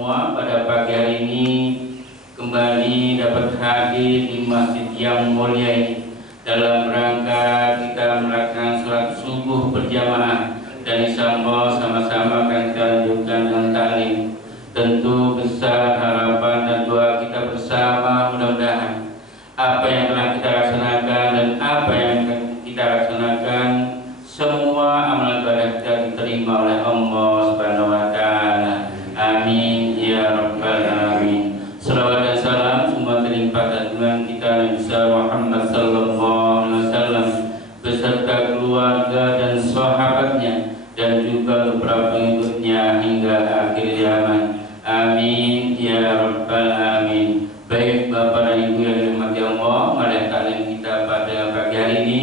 Semua pada pagi hari ini kembali dapat hadir di masjid yang mulia ini dalam rangka kita melaksanakan sholat subuh berjamaah, dan insyaallah sama-sama akan kita lanjutkan dengan taklim. Tentu besar harapan dan doa kita bersama, mudah-mudahan apa yang telah kita laksanakan dan apa yang akan kita laksanakan, semua amal ibadah kita diterima oleh Allah Subhanahu wa taala. Amin ya rabbal alamin. Salawat dan salam semua terlimpahkan dengan kita Nabi Muhammad sallallahu alaihi wasallam beserta keluarga dan sahabatnya dan juga beberapa pengikutnya hingga akhir zaman. Amin ya rabbal alamin. Baik Bapak dan Ibu yang dirahmati Allah, mari taklim kita pada pagi hari ini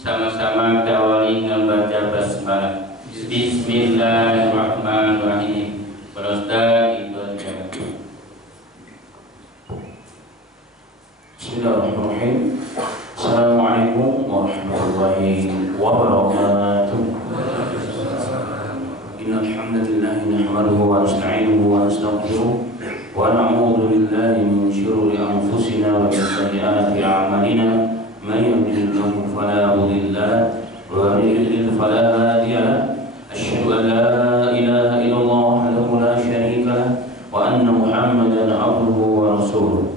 sama-sama kita awali dengan baca basmalah. Bismillahirrahmanirrahim. Bismillahirrahmanirrahim. Assalamualaikum warahmatullahi wabarakatuh. Innal hamdalillah nahmaduhu wa nasta'inuhu wa nastaghfiruh wa na'udzu billahi min shururi anfusina wa min sayyiati a'malina. May yahdihillahu fala mudilla lahu wa man yudlil fala hadiya lahu. Asyhadu an la ilaha illallah wahdahu la syarika lahu wa anna Muhammadan 'abduhu wa rasuluh.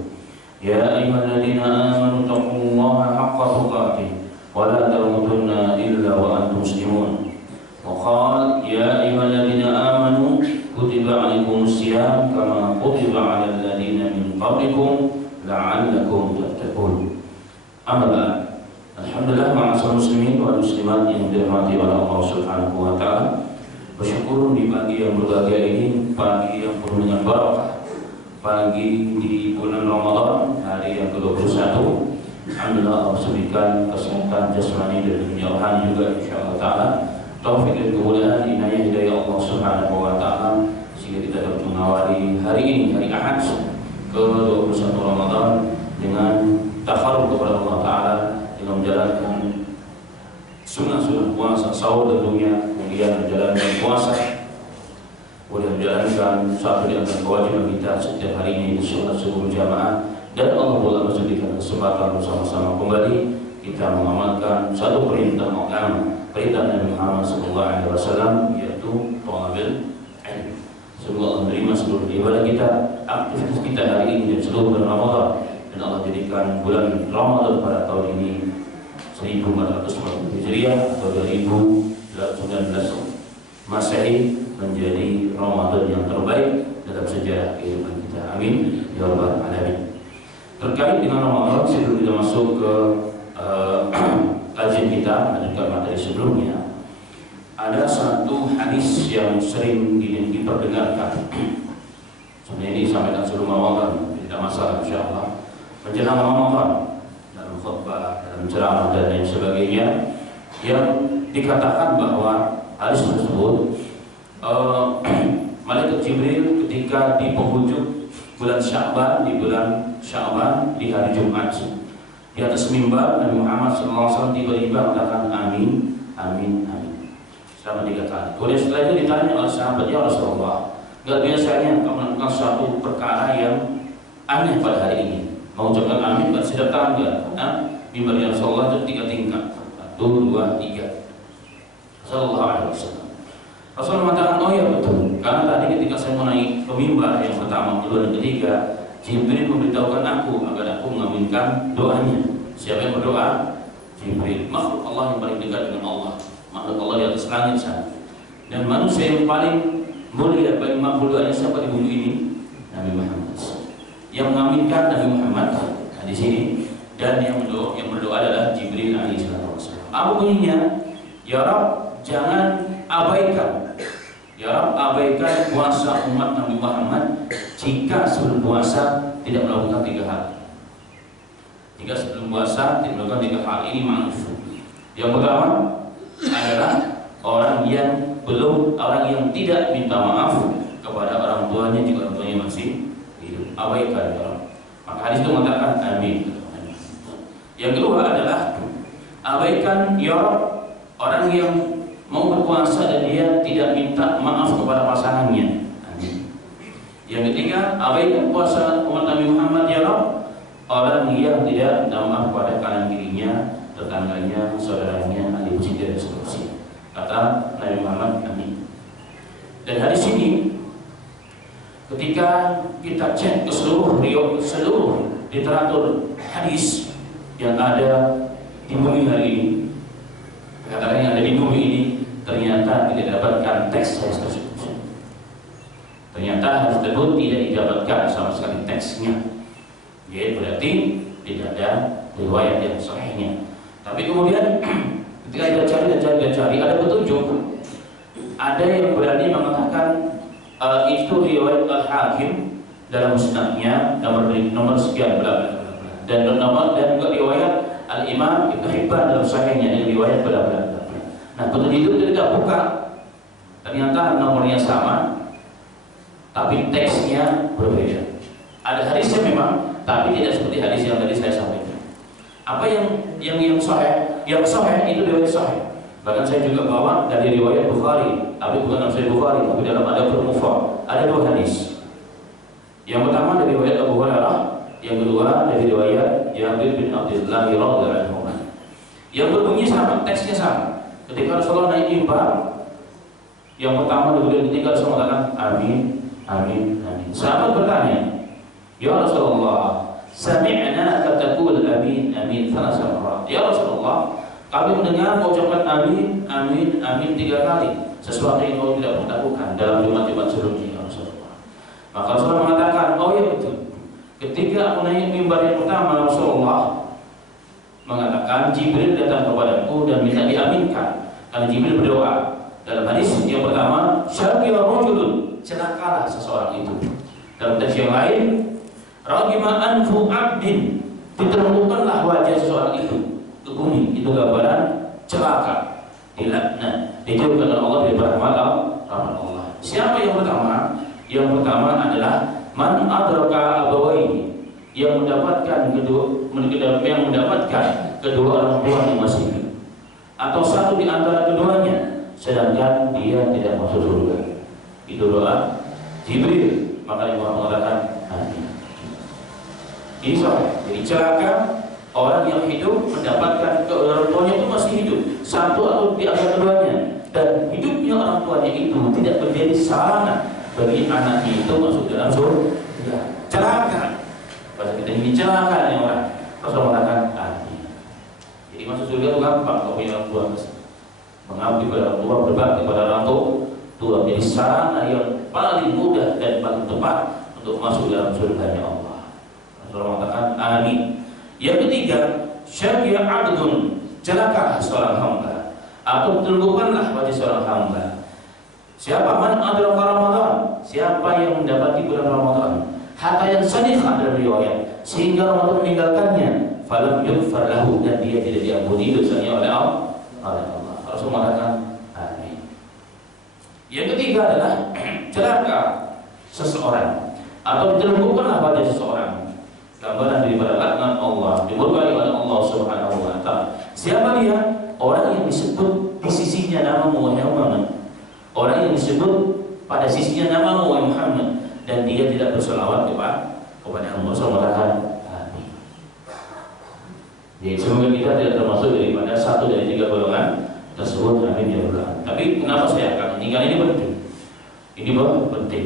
Ya ayyuhalladzina amanu taqullaha haqqa tuqatih wa la tamutunna illa wa antum muslimun. Wa qala ya ayyuhalladzina amanu kutiba 'alaikumus shiyam kama kutiba 'alal ladzina min qablikum la'allakum tattaqun. Amma alhamdulillah ma'asyiral muslimin wal muslimat yang dirahmati oleh Allah Subhanahu wa taala. Bersyukur di pagi yang berbahagia ini, pagi yang penuh dengan barakah, pagi di bulan Ramadan, hari yang ke-21. Alhamdulillah Allah berikan kesehatan jasmani dan dunia rohani juga insyaallah taala. Taufik dan kemudahan inayah hidayah Allah Subhanahu wa taala sehingga kita dapat mengawali hari ini, hari Ahad ke-21 Ramadan dengan takarrub kepada Allah taala dengan menjalankan sunnah-sunnah puasa, sahur tentunya, kemudian menjalankan puasa, kemudian menjalankan satu di antara kewajiban kita setiap hari ini sholat subuh berjamaah, dan Allah boleh memberikan kesempatan bersama-sama kembali kita mengamalkan satu perintah agama, perintah Nabi Muhammad SAW, yaitu thalabil ilm. Semoga Allah menerima seluruh ibadah kita, aktivitas kita hari ini dan seluruh bulan Ramadan, dan Allah jadikan bulan Ramadan pada tahun ini 1440 Hijriah atau 2019 Masehi menjadi Ramadan yang terbaik dalam sejarah kehidupan kita. Amin ya rabbal alamin. Terkait dengan Ramadan, sebelum kita masuk ke kajian kita melanjutkan materi sebelumnya, ada satu hadis yang sering diperdengarkan. Sebenarnya ini disampaikan sebelum Ramadan, tidak masalah insyaallah. Menjelang Ramadan, dalam khutbah, dalam ceramah dan lain sebagainya, yang dikatakan bahwa hadis tersebut Malaikat Jibril ketika di penghujung bulan Sya'ban, di bulan Sya'ban di hari Jumat, di atas mimbar Nabi Muhammad SAW tiba-tiba mengatakan amin, amin, amin selama 3 kali. Kemudian setelah itu ditanya oleh sahabat, ya Rasulullah, nggak biasanya kamu melakukan suatu perkara yang aneh pada hari ini, mengucapkan amin pada setiap tangga? Karena mimbar Rasulullah itu 3 tingkat, 1, 2, 3. Sallallahu alaihi wasallam. Rasul mengatakan, oh ya betul, karena tadi ketika saya mau naik ke mimbar yang pertama, kedua, dan ketiga, Jibril memberitahukan aku agar aku mengaminkan doanya. Siapa yang berdoa? Jibril, makhluk Allah yang paling dekat dengan Allah, makhluk Allah di atas langit sana. Dan manusia yang paling mulia, paling makhluk doanya siapa di bumi ini? Nabi Muhammad. Yang mengaminkan Nabi Muhammad di sini, dan yang berdoa adalah Jibril alaihissalam. Apa bunyinya? Ya Rabb, jangan abaikan, ya Rabb, abaikan puasa umat Nabi Muhammad jika sebelum puasa tidak melakukan 3 hal. Jika sebelum puasa tidak melakukan 3 hal ini ma'ruf. Yang pertama adalah orang yang tidak minta maaf kepada orang tuanya jika orang tuanya masih hidup. Abaikan, ya Rabb. Maka hadis itu mengatakan amin. Yang kedua adalah abaikan, ya Rabb, orang yang mau berpuasa dan dia tidak minta maaf kepada pasangannya. Amin. Yang ketiga, abaikan puasa umat Nabi Muhammad ya Rabb, orang yang tidak minta maaf pada kanan kirinya, tetangganya, saudaranya, ahli masjid dan seterusnya. Kata Nabi Muhammad, amin. Dan hadis ini ketika kita cek ke seluruh literatur hadis yang ada di bumi hari ini, katakan yang ada di bumi ini, ternyata tidak dapatkan teks hadis tersebut. Ternyata hadis tersebut tidak didapatkan sama sekali teksnya. Jadi berarti tidak ada riwayat yang sahihnya. Tapi kemudian ketika kita cari ada petunjuk. Ada yang berani mengatakan itu riwayat Al-Hakim dalam musnadnya nomor sekian bla bla bla. Dan juga riwayat Al-Imam Ibnu Hibban dalam sahihnya riwayat bla bla bla. Nah, petunjuk itu kita buka. Ternyata nomornya sama, tapi teksnya berbeda. Ada hadisnya memang, tapi tidak seperti hadis yang tadi saya sampaikan. Apa yang sahih? Yang sahih itu riwayat sahih. Bahkan saya juga bawa dari riwayat Bukhari, tapi bukan dalam Sahih Bukhari, tapi dalam Adabul Mufrad. Ada dua hadis. Yang pertama dari riwayat Abu Hurairah, yang kedua dari riwayat Jabir bin Abdullah radhiyallahu anhu. Yang berbunyi sama, teksnya sama. Ketika Rasulullah naik mimbar, yang pertama dan ketiga Rasulullah mengatakan amin, amin, amin. Sahabat bertanya, ya Rasulullah, sami'na kataqul amin, amin thalatha marrat. Ya Rasulullah, kami mendengar mengucapkan amin, amin, amin 3 kali. Sesuatu yang kau tidak pernah lakukan dalam Jumat-Jumat sebelumnya, ya Rasulullah. Maka Rasulullah mengatakan, oh ya betul. Ketika aku naik mimbar yang pertama, Rasulullah mengatakan Jibril datang kepadaku dan minta diaminkan. Karena Jibril berdoa. Dalam hadis yang pertama, syaqiya rajulun, celakalah seseorang itu. Dalam teks yang lain, ragima anfu abdin, diterlupkanlah wajah seseorang itu ke bumi. Itu gambaran celaka, dilaknat, dijauhkan oleh Allah dari rahmat Allah. Siapa yang pertama? Yang pertama adalah man adraka abawaini, yang mendapatkan kedua orang tua yang masih hidup, atau satu di antara keduanya, sedangkan dia tidak masuk surga. Itu doa Jibril. Maka Imam mengatakan amin. Ini soal. Jadi celaka orang yang hidup mendapatkan orang tuanya itu masih hidup, satu atau di antara keduanya, dan hidupnya orang tuanya itu tidak menjadi sarana bagi anaknya itu masuk dalam surga. Celaka. Bahasa kita ini celaka nih orang. Rasul mengatakan amin. Jadi masuk surga itu gampang kalau punya orang tua. Mengabdi pada orang tua, berbakti pada orang tua, menjadi sarana yang paling mudah dan paling tepat untuk masuk dalam surganya Allah. Rasul mengatakan amin. Yang ketiga, syaqiya abdun, celakalah seorang hamba, atau terlupakanlah wajah seorang hamba. Siapa? Man adraka Ramadan, siapa yang mendapati bulan Ramadan, hatta yang sanifah dalam riwayat, sehingga Ramadan meninggalkannya, falam yughfar lahu, dan dia tidak diampuni dosanya oleh Allah. Rasul mengatakan amin. Yang ketiga adalah celaka seseorang, atau diterlupukkanlah wajah seseorang, gambaran daripada laknat Allah, dimurkai oleh Allah Subhanahu wa taala. Siapa dia? Orang yang disebut di sisinya namamu wahai Muhammad. Orang yang disebut pada sisinya namamu wahai Muhammad, dan dia tidak berselawat kepada Allah Subhanahu wa taala. Amin. Jadi semoga kita tidak termasuk daripada satu dari 3 golongan tersebut. Amin ya Allah. Tapi kenapa saya akan meninggal ini penting? Ini penting.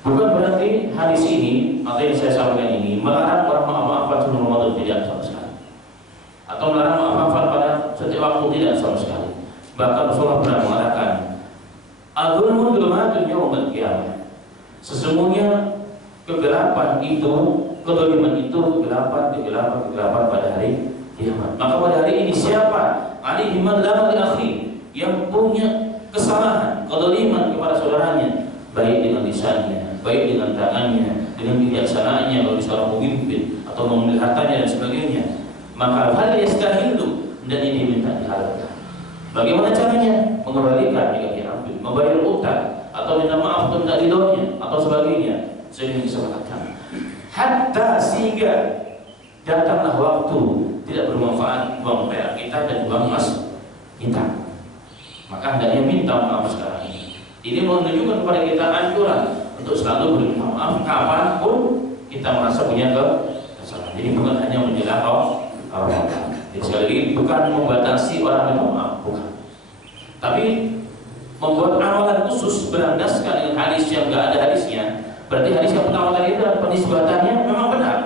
Bukan berarti hadis ini atau yang saya sampaikan ini melarang orang maaf-maafan sebelum Ramadan, tidak sama sekali. Atau melarang maaf-maafan pada setiap waktu, tidak sama sekali. Bahkan Rasulullah pernah mengatakan, "Al-zulmu dzulumatun yaumil qiyamah." Sesungguhnya kegelapan itu, kezaliman itu kegelapan pada hari kiamat. Maka pada hari ini siapa? Alaihi man lam akhi, yang punya kesalahan, kezaliman kepada saudaranya, baik dengan lisannya, baik dengan tangannya, dengan kebijaksanaannya kalau seorang pemimpin atau memeliharanya dan sebagainya, maka hal yastahilu, dan ini diminta dihalalkan. Bagaimana caranya? Mengembalikan jika diambil, membayar utang, atau minta maaf untuk tidak ridhonya, atau sebagainya, sehingga disepakatkan. Hatta sehingga datanglah waktu tidak bermanfaat uang perak kita dan uang emas kita, maka hendaknya minta maaf sekarang ini. Ini menunjukkan kepada kita anjuran untuk selalu berminta maaf kapanpun kita merasa punya kesalahan. Jadi bukan hanya menjelang Ramadan. Jadi sekali lagi bukan membatasi orang minta maaf, bukan. Tapi membuat amalan khusus berlandaskan dengan hadis yang nggak ada hadisnya. Berarti hadis yang pertama tadi itu penisbatannya memang benar,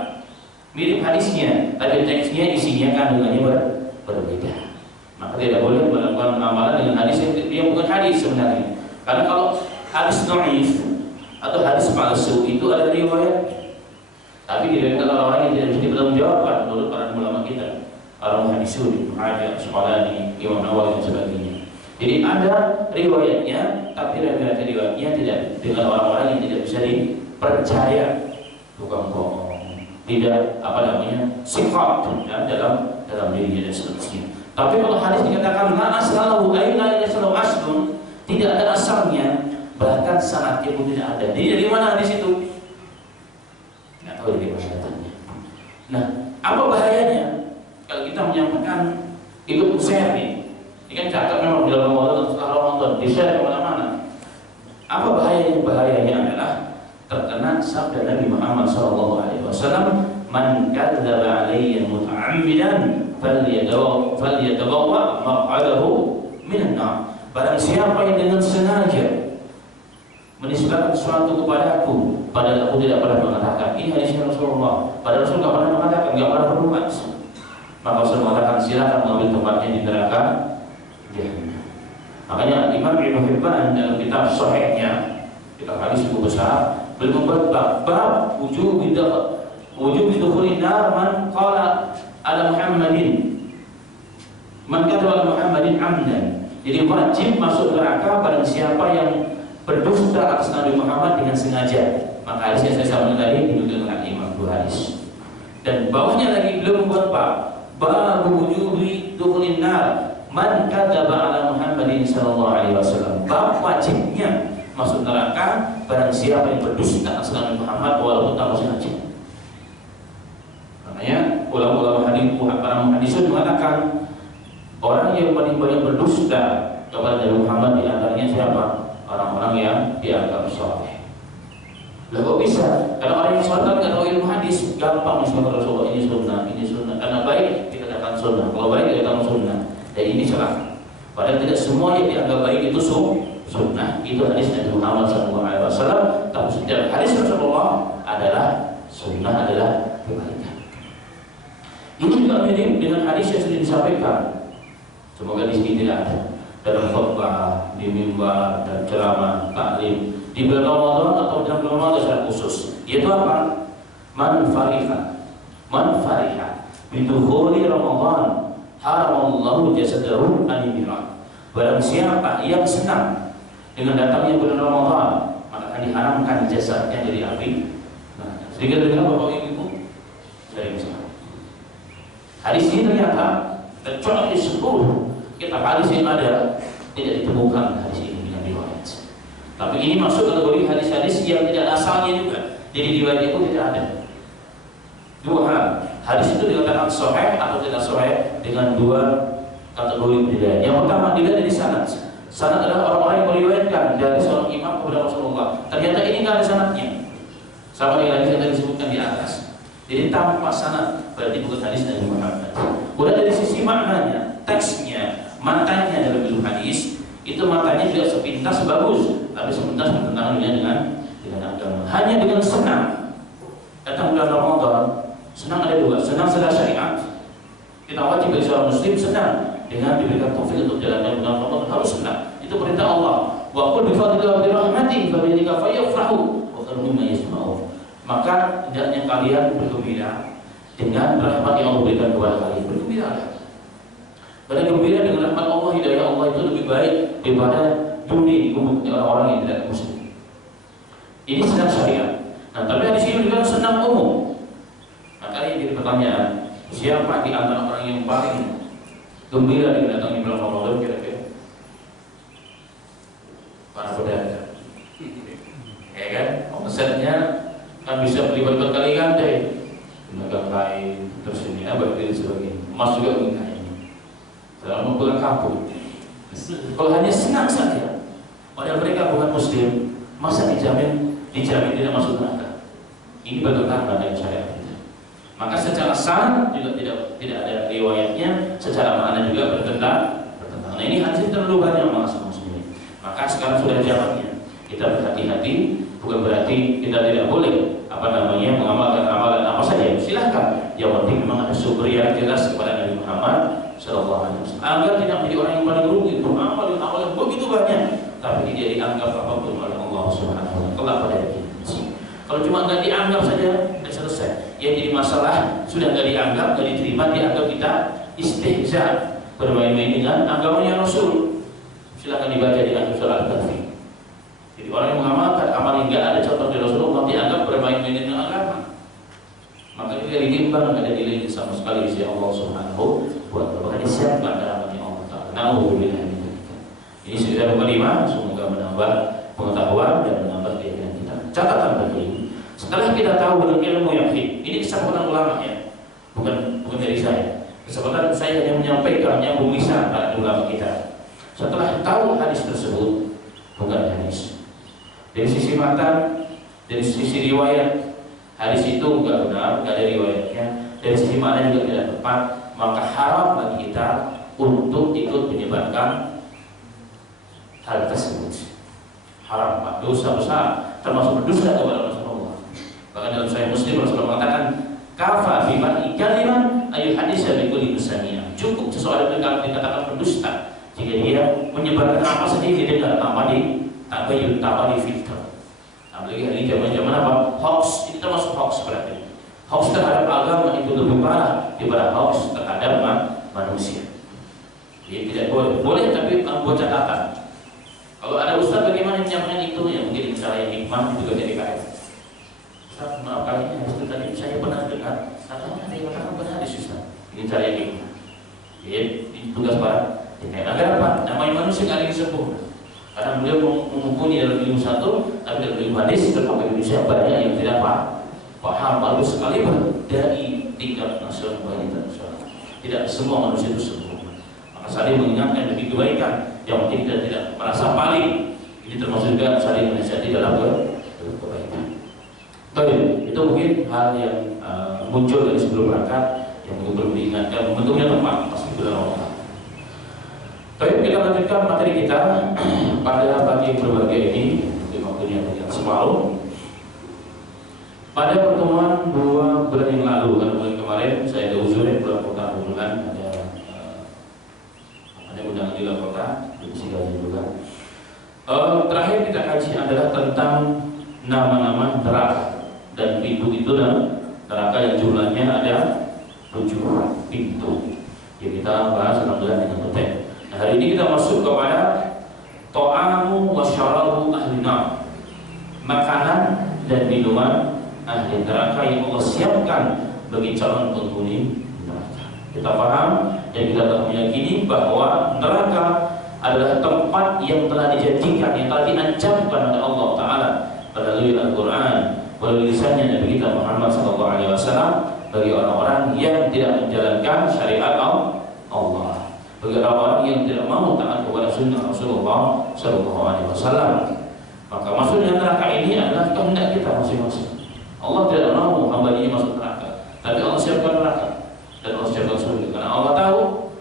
mirip hadisnya, tapi teksnya, isinya, kandungannya berbeda. Maka tidak boleh melakukan amalan dengan hadis yang bukan hadis sebenarnya. Karena kalau hadis dhaif atau hadis palsu itu ada riwayat, tapi diriwayatkan orang yang tidak bisa dipertanggungjawabkan menurut para ulama kita, orang hadisun, Hajar, Asqalani, Imam Nawawi dan sebagainya. Jadi ada riwayatnya, tapi riwayatnya tidak dengan orang-orang yang tidak bisa dipercaya, bukan bohong, tidak sifat dalam dirinya dan seterusnya. Tapi kalau hadis dikatakan la aslahu aina yasalu aslun, tidak ada asalnya, bahkan sanadnya pun tidak ada. Jadi dari mana hadis itu? Nggak tahu dari mana datangnya. Nah, apa bahayanya kalau kita menyampaikan itu share nih? Ini kan cakap memang di dalam Ramadan atau setelah Ramadan di share kemana-mana. Apa bahayanya? Bahayanya adalah terkena sabda Nabi Muhammad SAW, man kadzdzaba alayya muta'ammidan falyatabawwa maq'adahu minan nar. Barang siapa yang dengan sengaja menisbahkan sesuatu kepadaku, padahal aku tidak pernah mengatakan, ini hadisnya Rasulullah, padahal Rasul tidak pernah mengatakan, tidak pernah berbuat, maka Rasul mengatakan silakan mengambil tempatnya di neraka jahannam. Makanya Imam Ibnu Hibban dalam kitab Sahihnya, kitab hadis cukup besar, beliau membuat bab wujub dukhulin nar man qala ala Muhammadin, man kadzdzaba ala Muhammadin amdan. Jadi wajib masuk neraka barang siapa yang berdusta atas Nabi Muhammad dengan sengaja. Maka hadis yang saya sampaikan tadi dinukil oleh Imam Bukhari. Dan bawahnya lagi belum membuat bab wujubi dukhulin nar man kadzdzaba ala Muhammadin sallallahu alaihi wasallam. Bab wajibnya masuk neraka barang siapa yang berdusta atas Nabi Muhammad walaupun tanpa sengaja. Makanya ulama-ulama hadis, para muhaddisun mengatakan orang yang paling banyak berdusta kepada Nabi Muhammad di antaranya siapa? Orang-orang yang dianggap saleh. Lah kok bisa? Karena orang yang saleh tidak tahu ilmu hadis, gampang mensunnahkan Rasulullah, ini sunnah. Karena baik dikatakan sunnah, kalau baik dikatakan sunnah. Dan ini salah. Padahal tidak semua yang dianggap baik itu sunnah. Itu hadis Nabi Muhammad SAW. Tapi setiap hadis Rasulullah adalah sunnah, adalah kebaikan. Ini juga mirip dengan hadis yang sudah disampaikan. Semoga di sini tidak ada dalam khutbah, di mimbar dan ceramah, taklim di bulan Ramadan atau dalam bulan Ramadan secara khusus. Yaitu apa? Man fariha bidukhuli Ramadan haramallahu jasadahu an-nar. Barang siapa yang senang dengan datangnya bulan Ramadan, maka akan diharamkan jasadnya dari api. Nah, sedikit dengan Bapak Ibu dari Islam. Hadis ini ternyata tercolok di 10 kitab hadis yang ada, tidak ditemukan hadis ini dengan riwayat. Tapi ini masuk kategori hadis-hadis yang tidak ada asalnya juga. Jadi riwayat itu tidak ada. Dua hal, hadis itu dikatakan sahih atau tidak sahih dengan dua kategori berbeda. Yang pertama dilihat dari sanad. Sanad adalah orang-orang yang meriwayatkan dari seorang imam kepada Rasulullah. Ternyata ini tidak ada sanadnya. Sama dengan hadis yang tadi disebutkan di atas. Jadi tanpa sanad berarti bukan hadis Nabi Muhammad. Kemudian dari sisi maknanya, teksnya, matanya dalam ilmu hadis itu matanya juga sepintas bagus, tapi sepintas bertentangan dengan agama. Hanya dengan senang datang bulan Ramadan, senang ada dua, senang secara syariat. Kita wajib bagi seorang muslim senang dengan diberikan taufik untuk jalannya bulan Ramadan, harus senang. Itu perintah Allah. Wa qul bi fadlillahi wa bi rahmatihi fa bidzalika falyafrahu wa khairum mimma yajma'un. Maka hendaknya kalian bergembira dengan rahmat yang Allah berikan kepada kalian. Bergembiralah. Karena gembira dengan rahmat Allah, hidayah Allah itu lebih baik daripada dunia dikumputi orang-orang yang tidak muslim. Ini senang syariat. Nah, tapi di sini juga senang umum. Nah, kali jadi pertanyaan, siapa di antara orang yang paling gembira dengan datangnya bulan Ramadan kira-kira? Para pedagang. Ya kan? Omsetnya kan bisa beli berkali ganda, tenaga kain, terus ini apa dan sebagainya. Emas juga punya ini. Dalam pulang kampung. Kalau hanya senang saja, padahal mereka bukan muslim, masa dijamin dijamin tidak masuk neraka. Ini bertentangan dengan syariat kita. Maka secara sah juga tidak ada riwayatnya, secara makna juga bertentangan. Nah ini hadis terlalu banyak muslimin. Maka sekarang sudah zamannya kita berhati-hati, bukan berarti kita tidak boleh mengamalkan amalan apa saja. Silahkan. Yang penting memang ada sumber yang jelas kepada Nabi Muhammad SAW. Agar tidak menjadi orang yang paling rugi beramal yang begitu banyak, tapi dia dianggap apapun oleh Allah Subhanahu Wa Taala pada diri. Kalau cuma nggak dianggap saja, sudah selesai. Yang jadi masalah sudah nggak dianggap, nggak diterima, dianggap kita istihza, bermain-main dengan agamanya Rasul. Silakan dibaca di akhir surat Al-Kahfi. Jadi orang yang mengamalkan amal yang nggak ada contoh dari Rasulullah dianggap bermain-main dengan agama. Maka dia ditimbang, nggak ada nilai sama sekali di sisi Allah Subhanahu Wa Taala. Bahkan disiapkan dalam hati Allah Taala. Nauzubillah min dzalik. Ini sudah kelima, semoga menambah pengetahuan dan menambah keyakinan kita. Catatan penting. Setelah kita tahu dengan ilmu yakin, ini kesempatan ulama ya, bukan dari saya. Kesempatan saya hanya menyampaikan yang bisa para ulama kita. Setelah tahu hadis tersebut, bukan hadis. Dari sisi matan, dari sisi riwayat, hadis itu enggak benar, enggak ada riwayatnya. Dari sisi mana juga tidak tepat, maka haram bagi kita untuk ikut menyebarkan hal tersebut. Haram, dosa besar, termasuk berdusta kepada Rasulullah. Bahkan dalam Sahih Muslim Rasulullah mengatakan, kafa bima ikaliman ayu hadisya bikuli musamiya. Cukup seseorang dikatakan berdusta jika dia menyebarkan apa saja yang didengar tanpa di filter. Apalagi hari ini zaman apa? Hoax, itu termasuk hoax berarti. Hoax terhadap agama itu lebih parah daripada hoax terhadap manusia. Jadi tidak boleh. Boleh tapi buat catatan. Kalau ada ustaz bagaimana menyampaikan itu ya mungkin cara yang hikmah juga jadi baik. Ustaz maaf kali ini tadi saya pernah dengar atau ada yang katakan benar di Ustaz. Ini cara yang hikmah. Jadi tugas para agar apa? Namanya manusia nggak lagi sempurna. Karena beliau mengumpulkan dalam ilmu satu, tapi dalam ilmu hadis terpakai Indonesia banyak yang tidak paham. Bagus sekali dari tingkat nasional dan internasional. Tidak semua manusia itu sempurna. Maka saling mengingatkan demi kebaikan. Yang penting kita tidak merasa paling. Ini termasuk juga saling menasihati dalam kebaikan. Baik, itu mungkin hal yang muncul dari sebelum berangkat yang mungkin perlu diingatkan. Bentuknya tepat, pasti benar. Baik, kita lanjutkan materi kita pada pagi yang berbahagia ini. Waktunya yang separuh. Pada pertemuan 2 bulan yang lalu, kan bulan kemarin saya ada uzur ya, pulang bulan ada undangan di luar kota, di Sidoarjo juga. Terakhir kita kaji adalah tentang nama-nama neraka dan pintu itu dan neraka yang jumlahnya ada 7 pintu. Yang kita bahas alhamdulillah dengan detail. Nah, hari ini kita masuk kepada ta'amu wa syarabu ahli nar, makanan dan minuman ahli neraka yang Allah siapkan bagi calon penghuni neraka. Kita paham dan kita telah meyakini bahwa neraka adalah tempat yang telah dijanjikan, yang telah diancamkan oleh Allah Ta'ala melalui Al-Quran, melalui lisannya Nabi kita Muhammad SAW bagi orang-orang yang tidak menjalankan syariat Allah, bagi orang-orang yang tidak mau taat kepada sunnah Rasulullah SAW. Maka masuknya neraka ini adalah kehendak kita masing-masing. Allah tidak mau hamba-Nya masuk neraka, tapi Allah siapkan neraka dan Allah siapkan surga. Karena Allah tahu,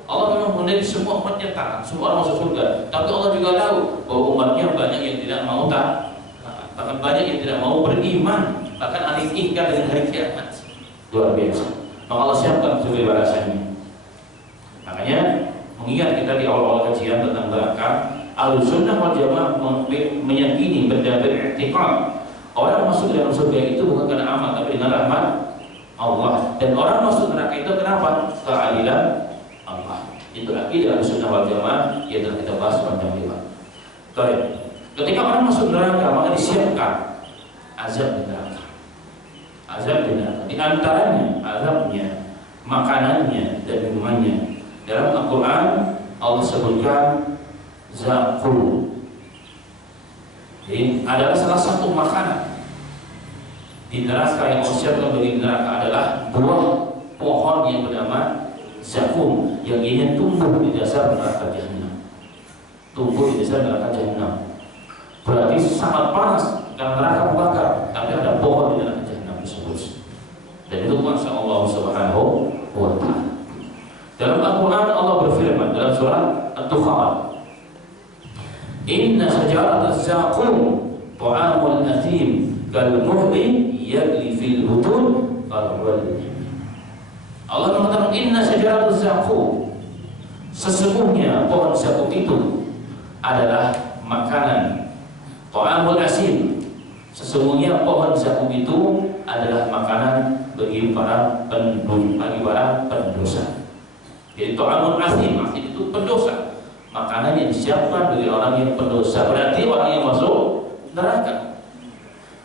Allah memang menghendaki semua umatnya taat, semua orang masuk surga. Tapi Allah juga tahu bahwa umatnya banyak yang tidak mau taat, bahkan banyak yang tidak mau beriman, bahkan ada yang ingkar dengan hari kiamat. Luar biasa. Maka Allah siapkan sebagai balasannya. Makanya mengingat kita di awal-awal kajian tentang neraka, Ahlussunnah wal Jamaah meyakini beriktikad orang masuk ke dalam surga itu bukan karena amal tapi dengan rahmat Allah, dan orang masuk neraka itu kenapa? Keadilan Allah. Itu akidah Ahlussunnah wal Jamaah yang telah kita bahas panjang lebar. Ketika orang masuk neraka maka disiapkan azab di neraka. Azab di neraka. Di antaranya azabnya, makanannya dan minumannya. Dalam Al-Quran Allah sebutkan zakum. Jadi adalah salah satu makanan di neraka yang Allah siapkan bagi neraka adalah buah pohon yang bernama zakum yang ini tumbuh di dasar neraka Jahannam. Tumbuh di dasar neraka Jahannam. Berarti sangat panas karena neraka membakar, tapi ada pohon di neraka jahanam tersebut. Dan itu masya Allah Subhanahu wa Ta'ala. Dalam Al-Quran Allah berfirman dalam surah At-Dukhan, Inna syajarat az-zaqum ta'amul athim kal-muhli yagli fil butun kal-wal. Allah mengatakan inna syajarat az-zaqum, sesungguhnya pohon zakum itu adalah makanan. Ta'amul asim, sesungguhnya pohon zakum itu adalah makanan bagi para pendosa. Jadi ta'amul asim itu pendosa, makanan yang disiapkan bagi orang yang pendosa, berarti orang yang masuk neraka.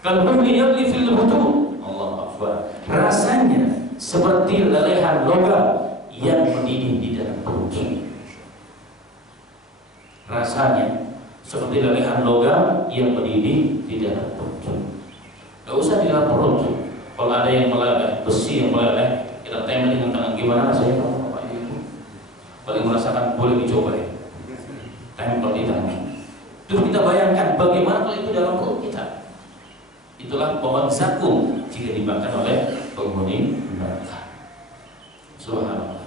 Kalau beliau di fil butun, Allah Akbar, rasanya seperti lelehan logam yang mendidih di dalam perut. Rasanya seperti lelehan logam yang mendidih di dalam perut. Gak usah di dalam perut. Kalau ada yang meleleh, besi yang meleleh, kita tempel dengan tangan, gimana rasanya? Bapak Ibu, paling merasakan, boleh dicoba ya. Tempel di tangan. Terus kita bayangkan bagaimana kalau itu dalam perut kita. Itulah pohon zakum jika dimakan oleh penghuni neraka. Subhanallah.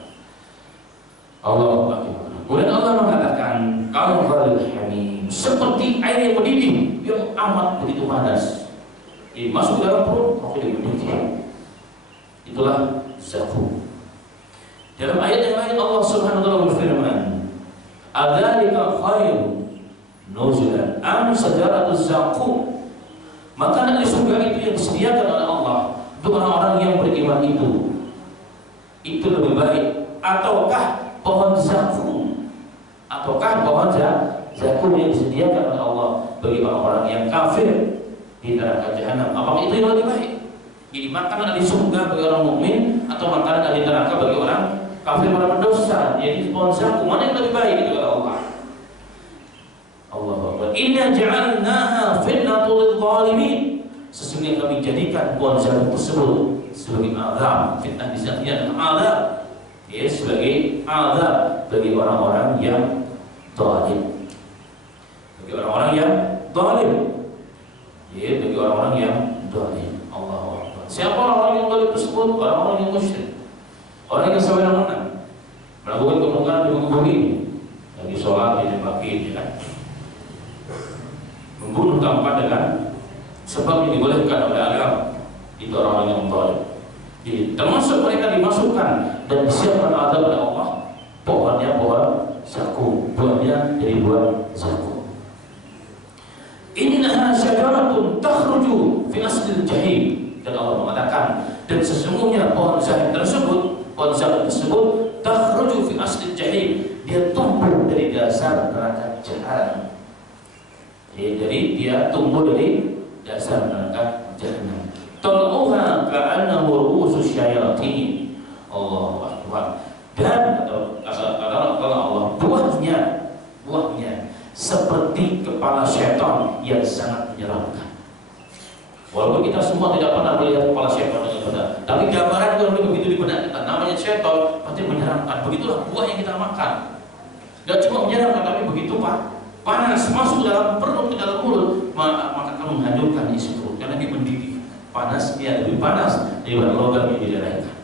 Allah Akbar. Kemudian Allah mengatakan, kalau hamim, seperti air yang mendidih yang amat begitu panas. Masuk ke dalam perut, maka dia mendidih. Itulah zakum. Dalam ayat yang lain Allah Subhanahu wa Ta'ala berfirman, adzalika khairu nuzulan am sajaratuz zakum. Makanan di surga itu yang disediakan oleh Allah untuk orang-orang yang beriman itu lebih baik, ataukah pohon zakum, ataukah pohon zakum yang disediakan oleh Allah bagi orang-orang yang kafir di neraka jahanam? Apakah itu yang lebih baik? Jadi makanan di surga bagi orang mukmin atau makanan di neraka bagi orang kafir, para pendosa? Jadi pohon zakum mana yang lebih baik itu kata Allah. Allahu Akbar. Inna ja'alnaha fitnatul zalimin. Sesungguhnya kami jadikan pohon zakum tersebut sebagai azab. Fitnah di sini adalah azab. Ya, sebagai azab bagi orang-orang yang zalim. Bagi orang-orang yang zalim. Ya, bagi orang-orang yang zalim. Allahu Akbar. Siapa orang-orang yang zalim tersebut? Orang-orang yang musyrik. Orang yang sewenang-wenang melakukan kemungkaran di muka bumi, lagi sholat ditembaki, ya, membunuh tanpa dengan sebab yang dibolehkan oleh agama, itu orang-orang yang zalim. Jadi termasuk mereka dimasukkan dan disiapkan azab oleh Allah. Pohonnya pohon zakum, buahnya dari buah zakum. Innaha syajaratun takhruju fi aslil jahim. Dan Allah mengatakan, dan sesungguhnya pohon zakum tersebut takhruju fi aslil jahim, dia tumbuh dari dasar neraka jahanam. Jadi dia tumbuh dari dasar neraka jahanam. Tal'uha ka'annahu ru'usus syayatin. Allahu Akbar. Dan kata Allah, buahnya seperti kepala syaitan yang sangat menyeramkan. Walaupun kita semua tidak pernah melihat kepala syaitan dengan benar, tapi gambaran kalau begitu di benak kita, namanya syaitan pasti menyeramkan. Begitulah buah yang kita makan. Tidak cuma menyeramkan, tapi begitu panas masuk dalam perut, ke dalam mulut, maka kamu menghancurkan isi perut karena dia mendidih. Panasnya lebih panas daripada logam yang dileraikan.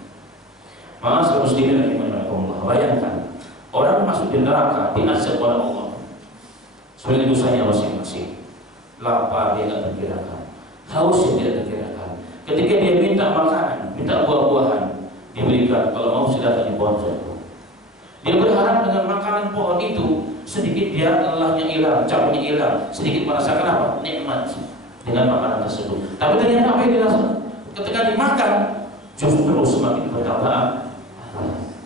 Maka seharus diri Allah. Bayangkan orang masuk di neraka diazab oleh Allah. Sebenarnya dosanya masing-masing. Lapar dia tidak terkirakan, haus dia tidak terkirakan. Ketika dia minta makanan, minta buah-buahan, diberikan. Kalau mau silakan di pohon zakum. Dia berharap dengan makanan pohon itu sedikit dia lelahnya hilang, capeknya hilang, sedikit merasakan apa? Nikmat dengan makanan tersebut. Tapi ternyata apa yang dirasakan? Ketika dimakan justru semakin bertambah.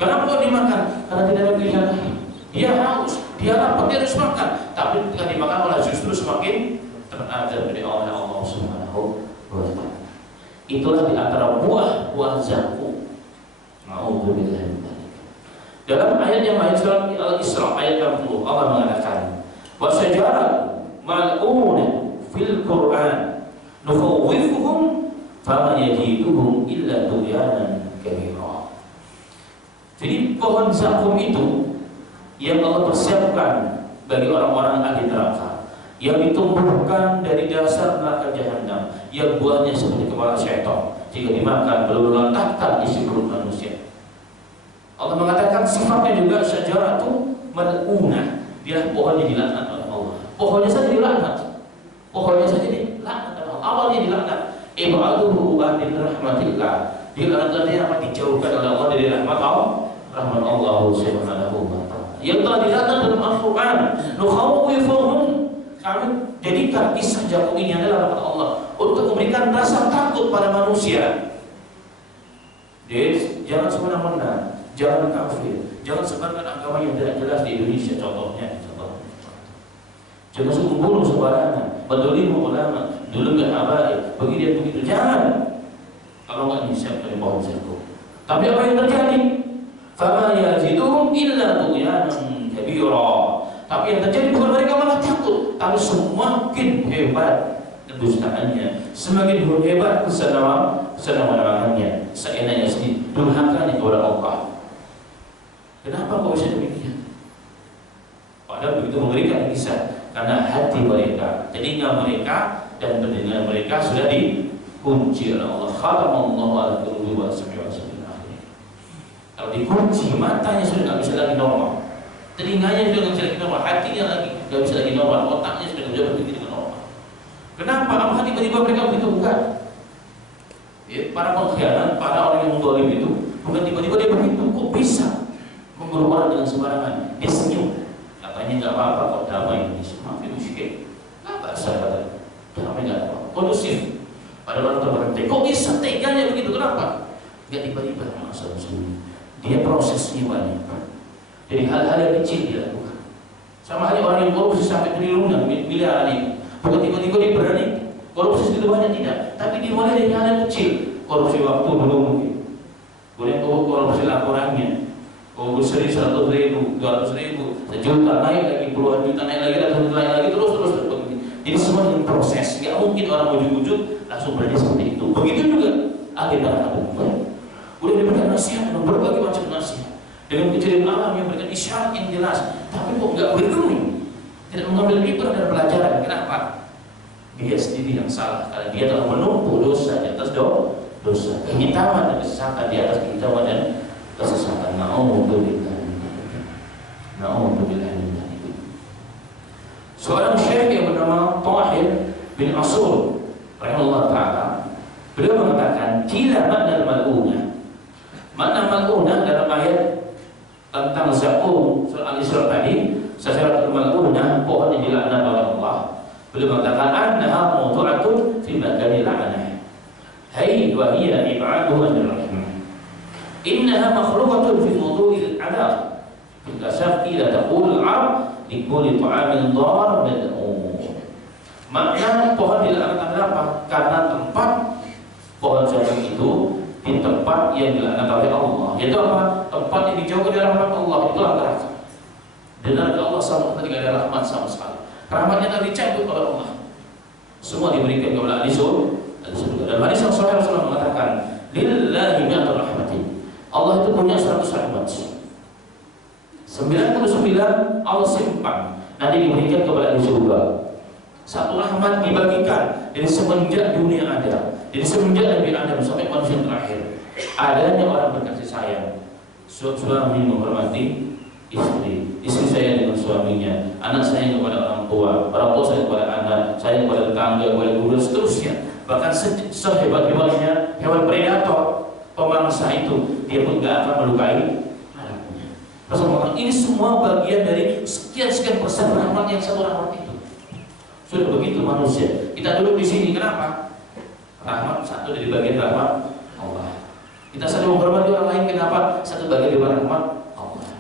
Kenapa kok dimakan? Karena tidak ada pilihan lain. Dia haus, dia lapar, dia harus makan. Tapi ketika dimakan malah justru semakin terajar dari Allah Subhanahu wa Ta'ala. Itulah di antara buah zakum. Nauzubillah min dzalik. Dalam ayat yang lain surat Al-Isra ayat 60 Allah mengatakan, wa syajarat mal'una fil Qur'an nukhawwifuhum fama yajiduhum illa tughyanan kabira. Jadi pohon zakum itu yang Allah persiapkan bagi orang-orang ahli neraka, yang ditumbuhkan dari dasar neraka jahanam, yang buahnya seperti kepala syaitan, jika dimakan meluluh-lantakkan isi perut manusia. Allah mengatakan sifatnya juga syajaratu mal'unah, dia pohonnya dilaknat oleh Allah. Pohonnya saja dilaknat, pohonnya saja dilaknat oleh Allah. Awalnya dilaknat, ibaduhu anil rahmatillah, dilaknat artinya apa? Dijauhkan oleh Allah dari rahmat Allah, rahmat Allah subhanahu wa ta'ala. Yang telah dilaknat dalam Al-Quran, nukhawwifuhum, kami jadikan kisah Yakub ini adalah rahmat Allah untuk memberikan rasa takut pada manusia. Jadi jangan semena-mena, jangan kafir, jangan sebarkan agama yang tidak jelas di Indonesia contohnya. Jangan suka membunuh sembarangan, mendzalimi ulama, dulu abai, begitu. Jangan. Kalau nggak disiap dari pohon zaitun. Tapi apa yang terjadi? Fama yaziduhum illa tughyanan kabira. Tapi yang terjadi bukan mereka malah takut, tapi semakin hebat kedustaannya, semakin hebat kesenangannya, seenaknya sendiri, durhakanya kepada Allah. Kenapa kok bisa demikian? Padahal begitu mengerikan kisah, karena hati mereka, telinga mereka dan pendengaran mereka sudah dikunci oleh Allah. Khatamallahu ala qulubi wa sam'i wa absari. Kalau dikunci, matanya sudah nggak bisa lagi normal, telinganya sudah nggak bisa lagi normal, hatinya lagi nggak bisa lagi normal, otaknya sudah nggak bisa berpikir dengan normal. Kenapa? Apakah tiba-tiba mereka begitu? Bukan. Ya, para pengkhianat, para orang yang mendolim itu bukan tiba-tiba dia begitu. Kok bisa membunuh orang dengan sembarangan? Dia senyum, katanya nggak apa-apa kok, damai ini semua musyrik. Nggak bahasa kata damai, nggak apa-apa, kondusif. Padahal orang terberhenti. Kok bisa teganya begitu? Kenapa? Nggak tiba-tiba, maksudnya dia prosesnya banyak. Jadi hal-hal yang kecil dia lakukan. Sama halnya orang yang korupsi sampai triliunan, miliaran ini, bukan tiba-tiba dia berani korupsi segitu banyak, tidak. Tapi dimulai dari hal yang kecil. Korupsi waktu dulu mungkin, kemudian korupsi laporannya, korupsi 100.000, 200.000, sejuta, naik lagi, puluhan juta, naik lagi, terus. Jadi semua dengan proses. Nggak mungkin orang ujuk-ujuk langsung berani seperti itu. Begitu juga agenda Abu Bakar. Udah diberikan nasihat dengan berbagai macam nasihat, dengan kejadian alam yang memberikan isyarat yang jelas, tapi kok nggak bergeming, tidak mengambil ibadah dan pelajaran. Kenapa? Dia sendiri yang salah, karena dia telah menumpuk dosa di atas dosa, kehitaman dan kesesatan di atas kehitaman dan kesesatan. Na'udzubillah. Seorang syekh yang bernama Tahir bin Asur rahimahullah ta'ala, beliau mengatakan kila makna mal'unah. Makna mal'unah dalam ayat tentang zakum surah Al-Isra tadi, syajarat mal'unah, pohon yang dilaknat oleh Allah. Beliau mengatakan annaha mawdu'atun fi makani la'nah. Hai wa hiya ib'aduhu anir rahmah. Innaha makhluqatun fi wudu'il 'adab. Bila syaqi la taqul 'ab di kulli ta'amil dhar mad'um. Makna pohon dilaknat apa? Karena tempat pohon zakum itu di tempat yang dilaknat oleh Allah. Yaitu apa? Tempat yang dijauhkan dari rahmat Allah, itu neraka. Dan neraka Allah sama tidak ada rahmat sama sekali. Rahmatnya tak dicabut oleh Allah. Semua diberikan kepada ahli surga. Dan hadis yang sahih Rasulullah mengatakan, lillahi mi'atu rahmatin. Allah itu punya 100 rahmat. 99 Allah simpan, nanti diberikan kepada ahli surga. Satu rahmat dibagikan dari semenjak dunia ada, dari semenjak Nabi Adam sampai manusia terakhir. Adanya orang berkasih sayang, suami menghormati istri saya dengan suaminya, anak saya kepada orang tua saya kepada anak, saya kepada tetangga, kepada guru, seterusnya. Bahkan sehebat-hebatnya hewan predator, pemangsa itu, dia pun tidak akan melukai anaknya. Rasulullah, ini semua bagian dari sekian persen rahmat yang satu rahmat itu. Sudah begitu manusia. Kita duduk di sini, kenapa? Rahmat satu dari bagian rahmat Allah. Kita saling menghormati orang lain, kenapa? Satu bagian dari rahmat Allah.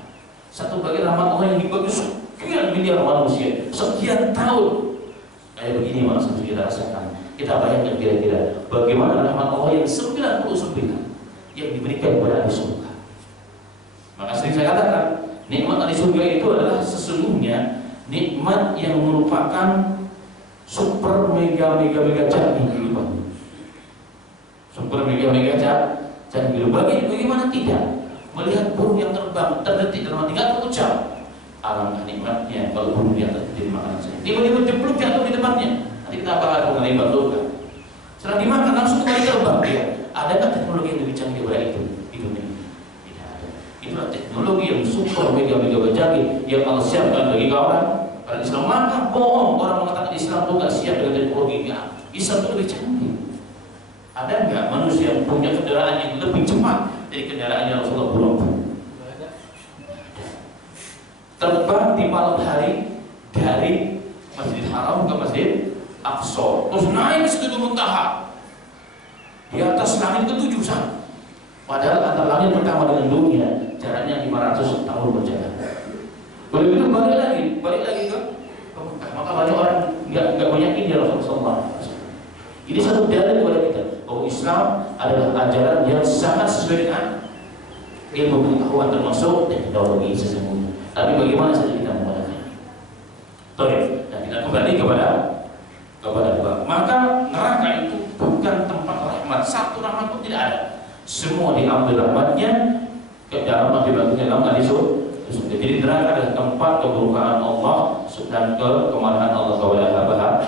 Satu bagian rahmat Allah yang dibagi sekian miliar manusia, sekian tahun. Kayak begini maksud kita rasakan. Kita bayangkan kira-kira bagaimana rahmat Allah yang 99 yang diberikan kepada ahli surga. Maka sering saya katakan, nikmat ahli surga itu adalah sesungguhnya nikmat yang merupakan super mega canggih kehidupan. Super mega canggih. Bagaimana tidak melihat burung yang terbang terdetik dalam hati, nggak terucap, Alangkah nikmatnya kalau bunuh di atas jadi makanan saya. Tiba-tiba jeblok jatuh di depannya. Nanti kita bahas mengenai bazooka. Setelah dimakan langsung kembali terbang dia. Adakah teknologi yang lebih canggih daripada itu di dunia ini? Tidak ada. Itulah teknologi yang super mega canggih yang Allah siapkan bagi kawan orang Islam. Maka bohong orang mengatakan Islam itu nggak siap dengan teknologinya. Islam itu lebih canggih. Ada nggak manusia yang punya kendaraan yang lebih cepat dari kendaraan yang Rasulullah pulang? Terbang di malam hari dari Masjidil Haram ke Masjid Aqsa, terus naik ke Sidratul Muntaha di atas langit ke-7 sana. Padahal antara langit pertama dengan dunia jaraknya 500 tahun berjalan. Begitu balik lagi ke Mekah. Maka banyak orang nggak meyakini Rasulullah. Ini satu dalil kepada kita bahwa Islam adalah ajaran yang sangat sesuai dengan ilmu pengetahuan termasuk teknologi sesungguhnya. Tapi bagaimana saja kita menggunakannya? Baik, dan kita kembali kepada bab. Maka neraka itu bukan tempat rahmat. Satu rahmat pun tidak ada. Semua diambil rahmatnya ke dalam dalam hadis. Jadi neraka adalah tempat keburukan Allah dan kemarahan Allah kepada hamba-hamba.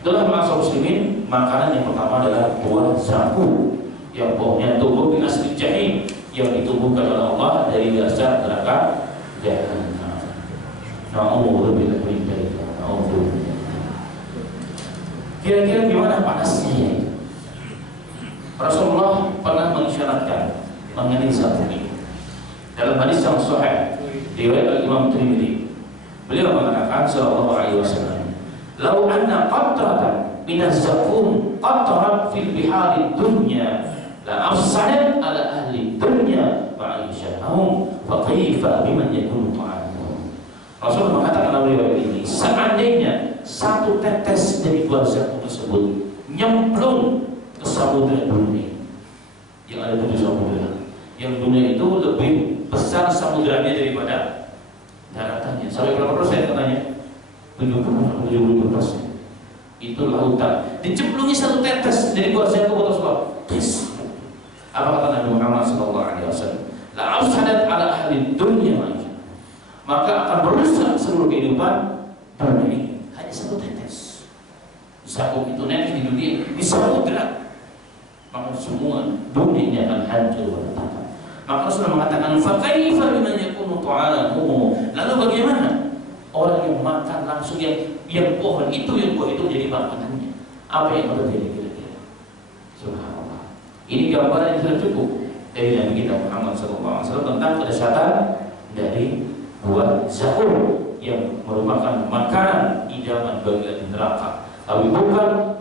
Dalam masa muslimin, makanan yang pertama adalah buah zakum yang pohonnya tumbuh di asli jahim yang ditumbuhkan oleh Allah dari dasar neraka jahannam. Na'udzubillah min dzalik. Kira-kira gimana panasnya? Rasulullah pernah mengisyaratkan mengenai zakum ini. Dalam hadis yang sahih riwayat Imam Tirmidzi, beliau mengatakan sallallahu alaihi wasallam, "Lau anna qatratan min az-zakum qatrat fil bihari dunya la afsadat ala ahli dunya ma'ishatahum fa kaifa biman yakunu ta'amuhum." Rasul mengatakan dalam riwayat ini, seandainya satu tetes dari buah zakum tersebut nyemplung ke samudra dunia yang ada 7 samudra, yang dunia itu lebih besar samudranya daripada daratannya. Sampai berapa persen katanya? 70%. Itu lautan. Dicemplungi satu tetes dari buah zakum tersebut. Apa kata Nabi Muhammad SAW? La afsadat ala ahli dunya ma'isha. Maka akan merusak seluruh kehidupan dunia ini. Hanya satu tetes. Zakum itu netes di dunia, di samudra. Maka semua dunia ini akan hancur berantakan. Maka Rasulullah mengatakan, fa kaifa biman yakunu ta'amuhu. Lalu bagaimana orang yang makan langsung yang pohon itu, yang buah itu jadi makanannya? Apa yang akan terjadi kira-kira? Subhanallah. Ini gambaran yang sudah cukup dari Nabi kita Muhammad SAW tentang kedahsyatan dari buah zakum yang merupakan makanan idaman bagi ahli neraka. Tapi bukan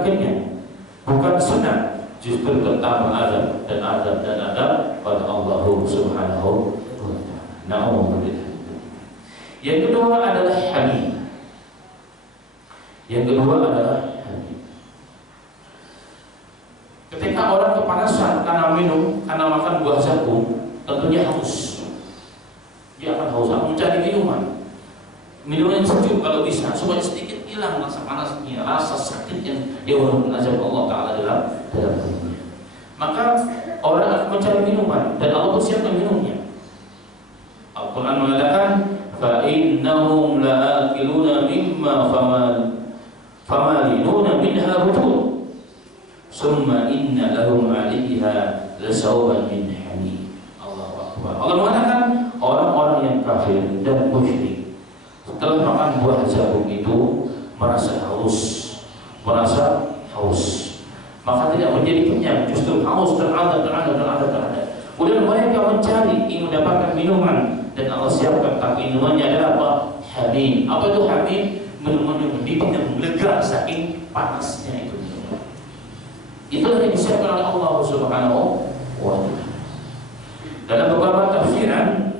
kenyang, bukan senang, justru tentang azab pada Allah Subhanahu wa ta'ala. Na'udzubillah. Yang kedua adalah hamim. Ketika orang kepanasan karena minum, karena makan buah zakum, tentunya haus. Dia akan haus, akan mencari minuman yang sejuk kalau bisa, supaya sedikit hilang rasa panasnya, rasa sakit yang dia azab Allah Ta'ala dalam tubuhnya. Maka orang akan mencari minuman dan Allah persiapkan minumnya. Al-Quran mengatakan, فَإِنَّهُمْ لَآكِلُونَ مِمَّا فَمَالِنُونَ مِنْهَا بُطُونَ ثُمَّ إِنَّ لَهُمْ عَلَيْهَا لَشَوْبًا مِنْ حَمِيمٍ. Allahu Akbar. Allah mengatakan orang-orang yang kafir dan musyrik setelah makan buah zakum itu merasa haus, maka tidak menjadi kenyang, justru haus terada. Kemudian mereka mencari ingin mendapatkan minuman, dan Allah siapkan, tapi minumannya adalah apa? Hamim. Apa itu hamim? Minuman yang mendidih dan melegar saking panasnya itu. Itulah yang disiapkan oleh Allah Subhanahu wa ta'ala. Dalam beberapa tafsiran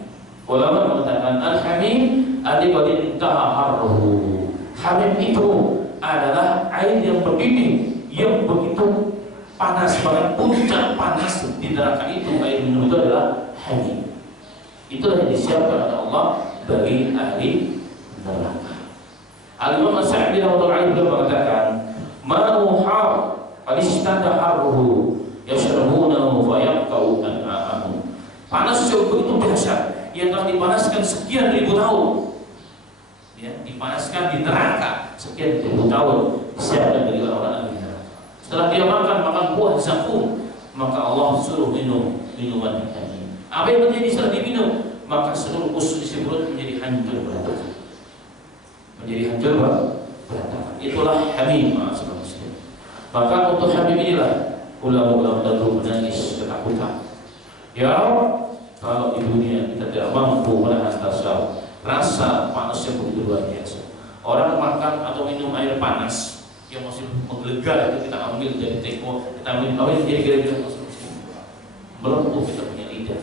ulama mengatakan al-hamim alladhi intaha harruhu. Hamim itu adalah air yang mendidih yang begitu panas, bahkan puncak panas di neraka itu. Air minum itu adalah hamim. Itulah yang disiapkan oleh Allah bagi ahli neraka. Al-Imam As-Sa'di rahimahullah mengatakan, "Ma'u har alistada harruhu yashrabunahu fa yaqau an'a'ahum." Panas itu begitu dahsyat yang telah dipanaskan sekian ribu tahun, ya, dipanaskan di neraka sekian ribu tahun, disiapkan dari orang-orang ahli neraka. Setelah dia makan buah zakum, maka Allah suruh minum minuman ini. Apa yang terjadi setelah diminum? Maka seluruh usus isi perut menjadi hancur berantakan. Menjadi hancur berantakan. Itulah hamim, maka untuk hamim inilah ulama-ulama dahulu menangis ketakutan. Ya, kalau di dunia kita tidak mampu menahan rasa panas yang begitu luar biasa. Orang makan atau minum air panas yang masih menggelegar itu kita ambil dari teko, kita ambil jadi kira-kira melempuk kita punya lidah.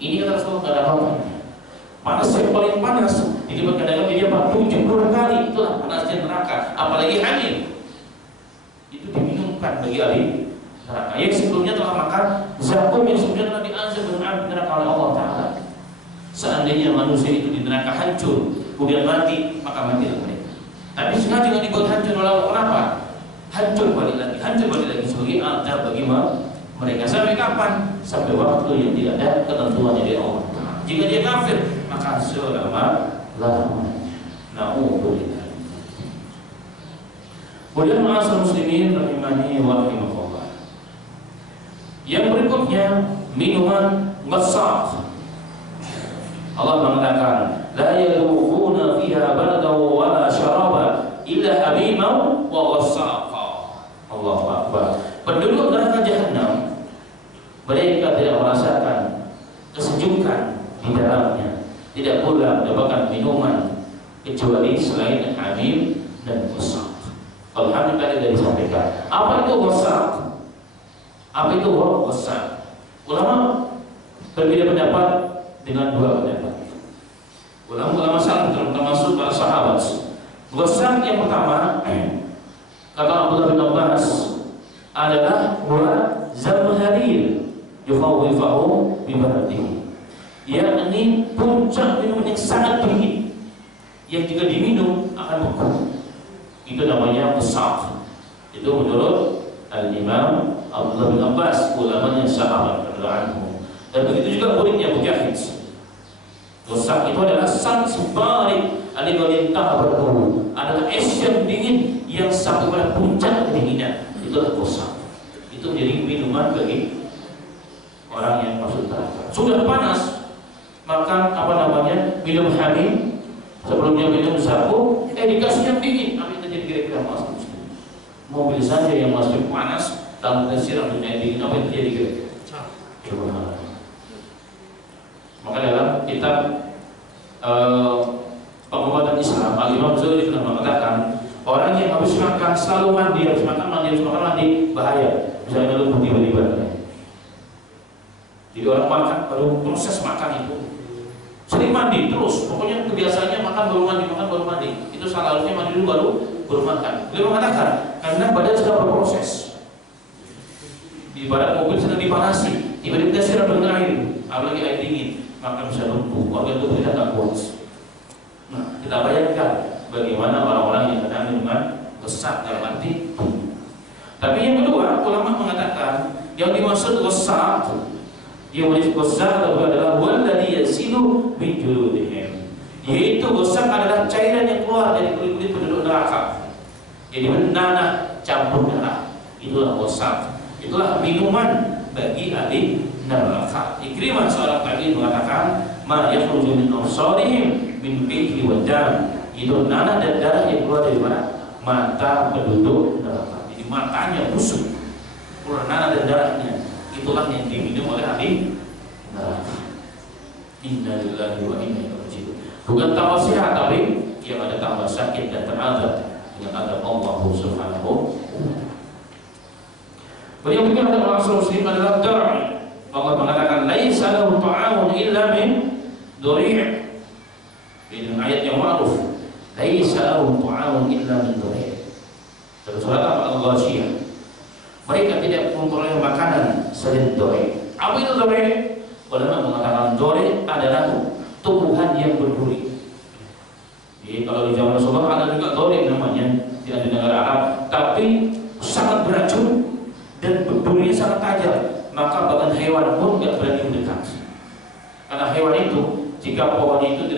Ini kita selalu nggak ada apa-apa. Panas yang paling panas, jadi kadang-kadang dia 70 kali, itulah panasnya neraka. Apalagi angin itu diminumkan bagi ahli neraka. Yang sebelumnya telah makan zakum yang sebelumnya telah diazab dengan neraka oleh Allah Taala. Seandainya manusia itu di neraka hancur, kemudian mati, maka matilah mereka. Tapi sengaja nggak dibuat hancur oleh Allah. Kenapa? Hancur balik lagi sebagai azab bagi mereka. Sampai kapan? Sampai waktu yang tidak ada ketentuannya dari Allah. Jika dia kafir, maka selama-lamanya. Na'udzubillah. Kemudian ma'asyiral muslimin rahimani wa rahimakumullah. Yang berikutnya minuman ghassaq. Allah mengatakan, la yadhuquna fiha bardan wala syaraba illa hamiman wa ghassaqa. Allahu akbar. Penduduk neraka jahanam, mereka tidak merasakan kesejukan di dalamnya, tidak pula mendapatkan minuman kecuali selain hamim dan ghassaq. Kalau hamim tadi dari sampaikan. Apa itu ghassaq? Apa itu ghassaq? Ulama berbeda pendapat dengan dua pendapat. Ulama salaf termasuk para sahabat. Ghassaq yang pertama kata Abdullah bin Abbas adalah wa zamharir yukhawwifahu bi baradihi. Yakni puncak minuman yang sangat dingin yang jika diminum akan beku. Itu namanya ghassaq. Itu menurut Al-Imam Abdullah bin Abbas, ulamanya sahabat radhiyallahu anhu. Dan begitu juga muridnya Mujahid. Ghassaq itu adalah sans barik aligolintah berguru, adalah es yang dingin yang sampai pada puncak kedinginan. Itulah ghassaq. Itu menjadi minuman bagi orang yang masuk neraka. Sudah panas, makan minum hamim, sebelumnya minum zakum, dikasih yang dingin. Apa yang terjadi kira-kira masuk? Mobil saja yang masuk panas, lalu disiram dengan air dingin. Apa yang terjadi kira-kira? Coba. Maka dalam kitab pengobatan Islam, Al-Imam Ghazali sudah mengatakan orang yang habis makan selalu mandi, habis makan mandi, bahaya. Misalnya lumpuh tiba-tiba. Jadi orang makan baru proses makan itu sering mandi terus, pokoknya kebiasaannya makan baru mandi. Itu salah, harusnya mandi dulu baru makan. Beliau mengatakan karena badan sedang berproses. Di badan mobil sedang dipanasi, tiba-tiba kita siram dengan air, apalagi air dingin, maka bisa lumpuh, organ tubuh kita tak kuat. Nah, kita bayangkan bagaimana orang-orang yang kena minuman besar dalam arti. Tapi yang kedua, ulama mengatakan yang dimaksud besar, yang besar adalah walladhi yasilu min juludihim, yaitu besar adalah cairan yang keluar dari kulit-kulit penduduk neraka, jadi menanah campur darah. Itulah besar, itulah minuman bagi ahli neraka. Ikrimah seorang tabi'in mengatakan ma yakhruju min absarihim min bihi wa dam, itu nanah dan darah yang keluar dari mana? Mata penduduk neraka. Jadi matanya busuk, keluar nanah dan darahnya. Itulah yang diminum oleh ahli neraka. Inna lillahi wa inna ilaihi raji'un. Bukan tambah sehat, tapi yang ada tambah sakit dan terazab dengan azab Allah Subhanahu. Yang kedua adalah maksud muslim adalah dar'. Allah mengatakan laisa lahu ta'amun illa min dhari'. Ini ayat yang ma'ruf. Laisa lahu ta'amun illa min dhari'. Dalam surat Al-Ghasyiyah, mereka tidak memperoleh makanan selain dhari'. Apa itu dhari'? Ulama mengatakan dhari' adalah tumbuhan yang berduri. Jadi kalau di zaman Rasulullah ada juga dhari' namanya di negara Arab, tapi sangat beracun dan durinya sangat tajam. maka bahkan hewan pun nggak berani mendekat. Karena hewan itu, jika pohon itu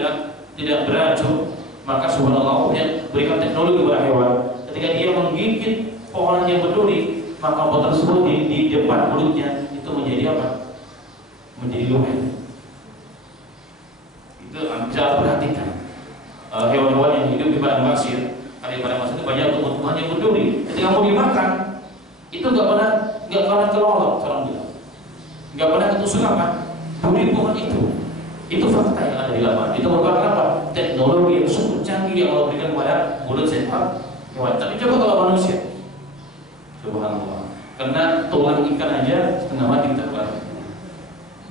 tidak beracun, maka subhanallah Allah berikan teknologi kepada hewan. Ketika dia menggigit pohon yang berduri, maka pohon tersebut di depan mulutnya itu menjadi apa? Menjadi lumer. Itu bisa perhatikan. Hewan-hewan yang hidup di padang pasir, di padang pasir itu banyak tumbuhan yang berduri. Ketika mau dimakan, itu nggak pernah kelolok, orang bilang, nggak pernah ketusuk apa? Duri pohon itu. Itu fakta yang ada di lapangan. Itu merupakan apa? Teknologi yang sungguh canggih yang Allah berikan kepada mulut sehat hewan. Tapi coba kalau manusia, subhanallah, karena tulang ikan aja setengah mati terbang.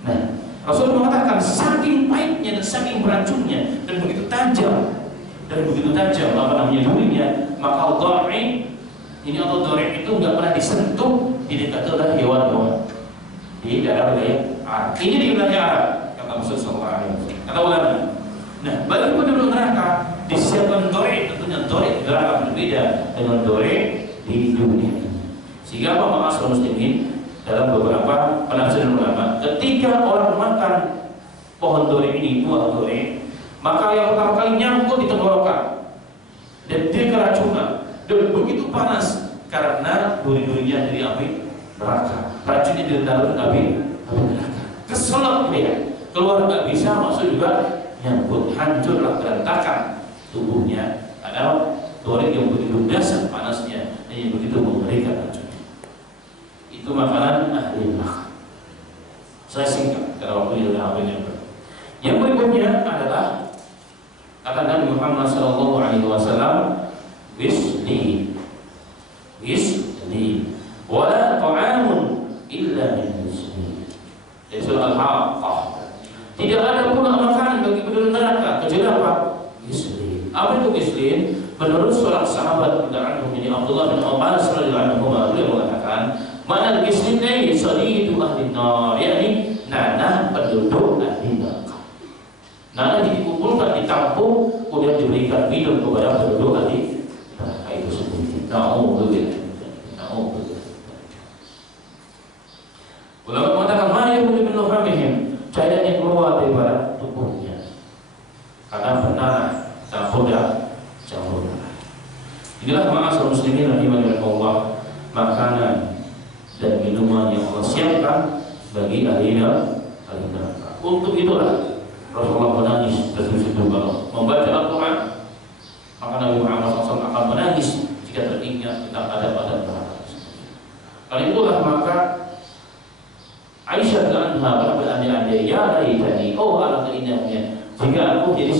Nah, Rasul mengatakan saking pahitnya dan saking beracunnya dan begitu tajam apa namanya durinya, maka dhari ini atau dhari itu nggak pernah disentuh di dekat oleh hewan-hewan di daerah wilayah Arab. Ini di wilayah Arab kata Rasul sallallahu alaihi wasallam. Kata ulama. Nah, bagi penduduk neraka disiapkan dhari, tentunya dhari neraka berbeda dengan dhari di dunia ini. Sehingga apa ma'asyiral muslimin, dalam beberapa penafsiran ulama, ketika orang makan pohon duri ini, buah duri, maka yang pertama kali nyangkut di tenggorokan dan dia keracunan dan begitu panas karena duri-durinya dari api neraka, racunnya ditaruh di api neraka, keselak dia, keluar nggak bisa, masuk juga nyangkut, hancurlah berantakan tubuhnya. Ada duri yang begitu dahsyat panasnya dan yang begitu mengerikan racunnya. Itu makanan ahli neraka. Saya singkat karena waktunya sudah hampir nyampe. Yang berikutnya adalah kata Nabi Muhammad SAW, wisli, wala ta'amun illa min wisli. Dari surah Al-Haqqah. Tidak ada pula makanan bagi penduduk neraka kecuali apa? Wisli. Apa itu wisli? Menurut seorang sahabat dari Abdullah bin Umar radhiyallahu anhu, beliau mengatakan, mana gisli ini sadidu ahli nar, yakni nanah penduduk ahli neraka. Nanah dikumpulkan, ditampung, kemudian diberikan minum kepada penduduk ahli neraka itu sendiri. Na'udzubillah. Ulama mengatakan ma yakhruju min rahimihim, cairan yang keluar daripada tubuhnya karena bernanah, campur darah. Inilah ma'asyiral muslimin rahimakumullah, makanan dan minuman yang Allah siapkan bagi ahli neraka. Untuk itulah Rasulullah menangis begitu kalau membaca Al-Quran, maka Nabi Muhammad SAW akan menangis jika teringat tentang adab-adab neraka. Karena itulah maka Aisyah anha berandai-andai, ya laitani, oh alangkah indahnya jika aku jadi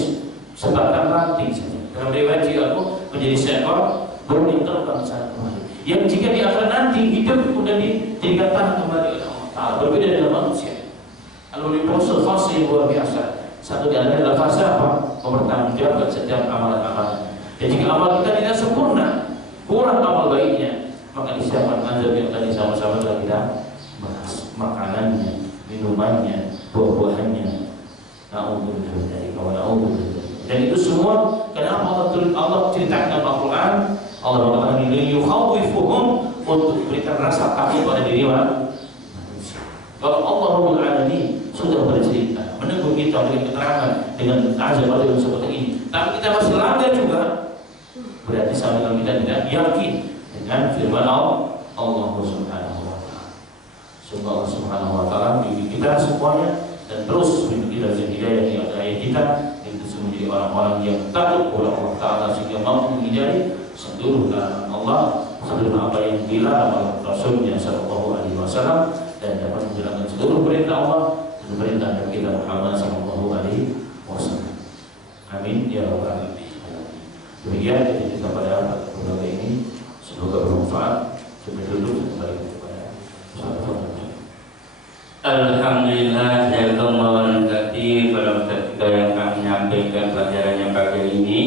sebatang ranting saja. Dalam riwayat jika aku menjadi seekor burung terbang sana kemari, yang jika di akhirat nanti hidup kemudian dijadikan tanah kembali oleh Allah Ta'ala. Berbeda dengan manusia. Kalau di proses fase yang luar biasa, satu di antara adalah fase apa? Mempertanggungjawabkan setiap amalan-amalan. Dan jika amal kita tidak sempurna, kurang amal baiknya, maka disiapkan azab yang tadi sama-sama telah kita bahas. Makanannya, minumannya, buah-buahannya. Dan itu semua kenapa Allah ceritakan dalam Al-Quran, Allah mengatakan ini yukhawifuhum, untuk berikan rasa takut pada diri manusia. Kalau Allah Rabbul Alamin sudah bercerita, menunggu kita dengan keterangan dengan azab yang seperti ini, tapi kita masih langgar juga, berarti sama kita tidak yakin dengan firman Allah Subhanahu wa Ta'ala. Semoga Allah Subhanahu wa Ta'ala membimbing kita semuanya dan terus membimbing kita dengan hidayah di ayat kita, itu menjadi orang-orang yang takut kepada Allah Ta'ala sehingga mampu menghindari seluruh larangan Allah, seluruh apa yang dilarang oleh Rasulnya Sallallahu Alaihi Wasallam, dan dapat menjalankan seluruh perintah Allah dan perintah Nabi kita Muhammad Sallallahu Alaihi Wasallam. Amin ya rabbal alamin. Demikian kita pada program ini, semoga bermanfaat. Sampai dulu kembali kepada sahabat. Alhamdulillah, jazakumullah khairan pada ketika yang kami nyampaikan pelajarannya pagi ini,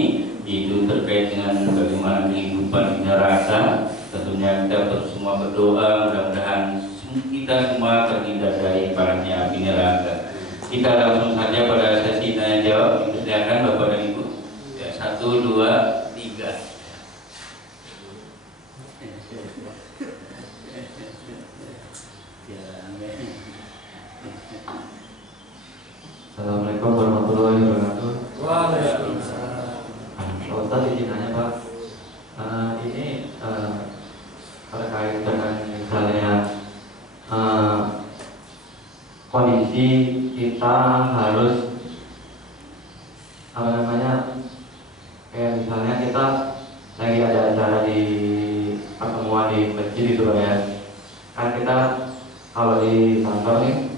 itu terkait dengan bagaimana kehidupan di neraka. Tentunya kita semua berdoa mudah-mudahan kita semua terhindar dari panasnya api neraka. Kita langsung saja pada sesi tanya jawab. Silakan Bapak dan Ibu. Ya, 1, 2, 3. Assalamualaikum warahmatullahi wabarakatuh. Waalaikumsalam. Pak Ustadz, izin nanya Pak, ini terkait dengan misalnya kondisi kita harus apa namanya, kayak misalnya kita lagi ada acara di pertemuan di masjid itu Pak ya, kan kita kalau di kantor nih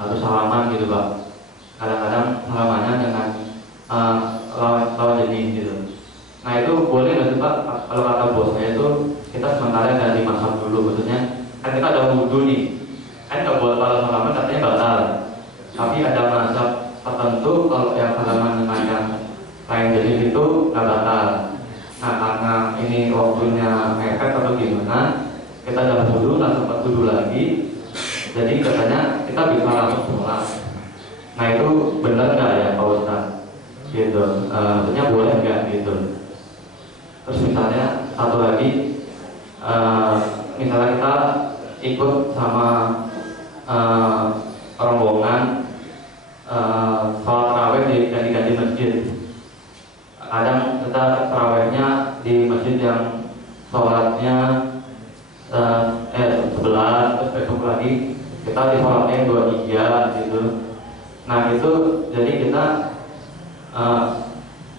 harus salaman gitu Pak. Kadang-kadang salamannya dengan lawan jenis gitu. Nah itu boleh nggak sih Pak? Kalau kata bos saya itu kita sementara ganti mazhab dulu, maksudnya kan kita ada wudhu nih, kan nggak boleh kalau salaman katanya batal. Tapi ada mazhab tertentu kalau yang salaman dengan yang lain jenis itu nggak batal. Nah karena ini waktunya mepet atau gimana, kita ada wudhu langsung wudhu lagi. Jadi katanya kita bisa langsung sholat. Nah itu benar nggak ya Pak Ustadz? Gitu, maksudnya boleh nggak gitu? Terus misalnya satu lagi, misalnya kita ikut sama rombongan sholat tarawih di ganti masjid. Kadang kita tarawihnya di masjid yang sholatnya 11, terus besok lagi kita di sholatnya 23 gitu. Nah itu jadi kita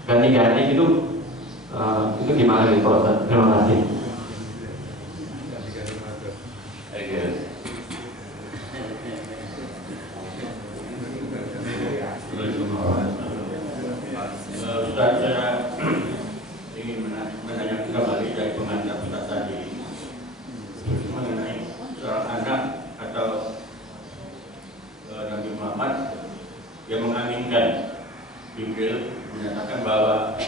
ganti-ganti gitu, itu gimana gitu Pak Ustadz? Terima kasih. Ustaz, saya ingin menanyakan kembali dari pengantar Ustaz tadi mengenai seorang anak atau Nabi Muhammad yang mengaminkan Jibril menyatakan bahwa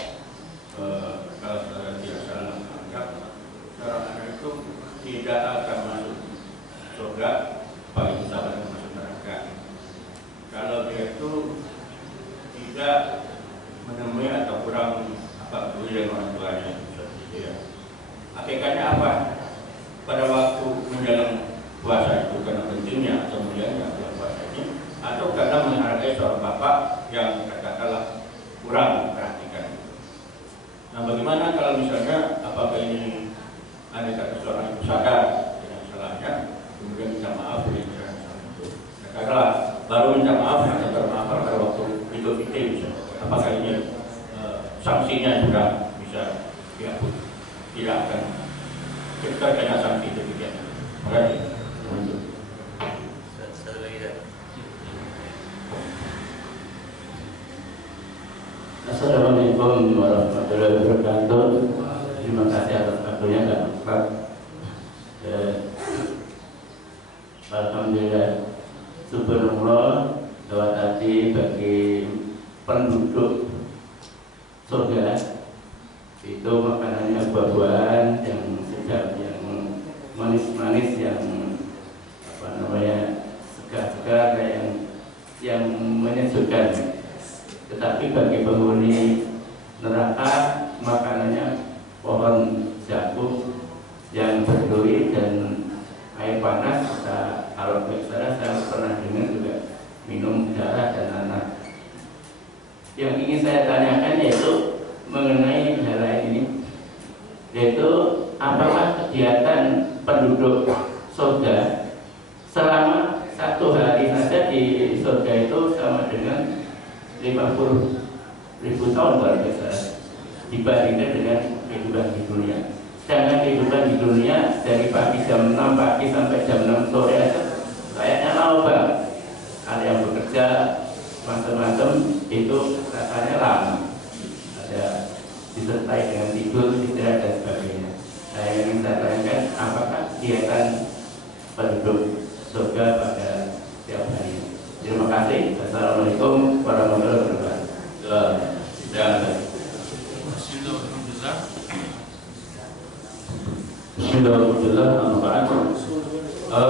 kalau saya tidak salah anggap seorang anak itu tidak akan masuk surga, paling sabar masuk neraka. Kalau dia itu tidak menemui atau kurang peduli dengan orang tuanya, ya. Hakikatnya apa? Pada waktu menjelang puasa itu karena pentingnya atau mulianya puasa ini, atau karena menghargai seorang bapak yang katakanlah kurang perhatikan. Nah, bagaimana kalau misalnya apakah ini ada kata seorang ibu sadar dengan salahnya, kemudian minta maaf dengan cara itu. Nah, karena baru minta maaf atau termaafkan pada waktu Idul Fitri misalnya. Apakah ini sanksinya juga bisa dihapus? Tidak akan. Kita kena sanksi demikian. Terima kasih. Assalamualaikum warahmatullahi wabarakatuh. Terima kasih atas waktunya Kak Ustaz. Alhamdulillah, subhanallah, doa tadi bagi penduduk surga itu makanannya buah-buahan yang sedap, yang manis-manis, yang apa namanya, segar-segar, yang menyejukkan. Tetapi bagi penghuni neraka makanannya pohon zakum yang berduri dan air panas. Kalau saya pernah dengar juga minum darah dan anak. Yang ingin saya tanyakan yaitu mengenai hal ini, yaitu apakah kegiatan penduduk surga selama 1 hari saja di surga itu sama dengan 50.000 tahun kalau biasa dibandingkan dengan kehidupan di dunia. Sedangkan kehidupan di dunia dari pagi jam 6 pagi sampai jam 6 sore aja kayaknya lama banget. Ada yang bekerja macam-macam itu rasanya lama. Ada disertai dengan tidur, istirahat dan sebagainya. Saya ingin saya tanyakan apakah kegiatan penduduk surga pada setiap hari. Terima kasih. Assalamualaikum warahmatullahi wabarakatuh. Bismillahirrahmanirrahim.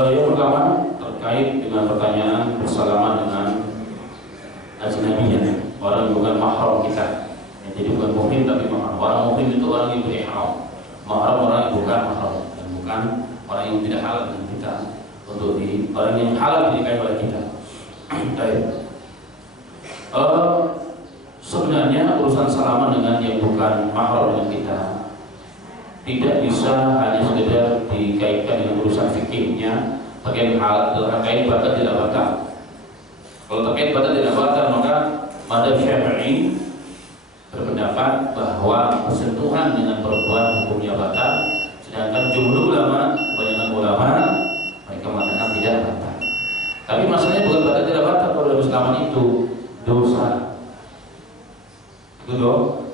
Yang pertama terkait dengan pertanyaan bersalaman dengan ajnabiyah, orang yang bukan mahram kita. Jadi bukan muhrim tapi mahram. Orang muhrim itu orang yang berihram. Mahram orang yang bukan mahram dan bukan orang yang tidak halal dan kita, untuk orang yang halal dinikahi oleh kita. Baik. Sebenarnya urusan salaman dengan yang bukan mahram dengan kita tidak bisa hanya sekedar dikaitkan dengan urusan fikihnya, terkait batal tidak batal. Kalau terkait batal tidak batal, maka mazhab Syafi'i berpendapat bahwa persentuhan dengan perempuan hukumnya batal, sedangkan jumhur ulama, kebanyakan ulama mereka mengatakan tidak batal. Tapi masalahnya bukan batal tidak batal, kalau dalam Islam itu dosa. Itu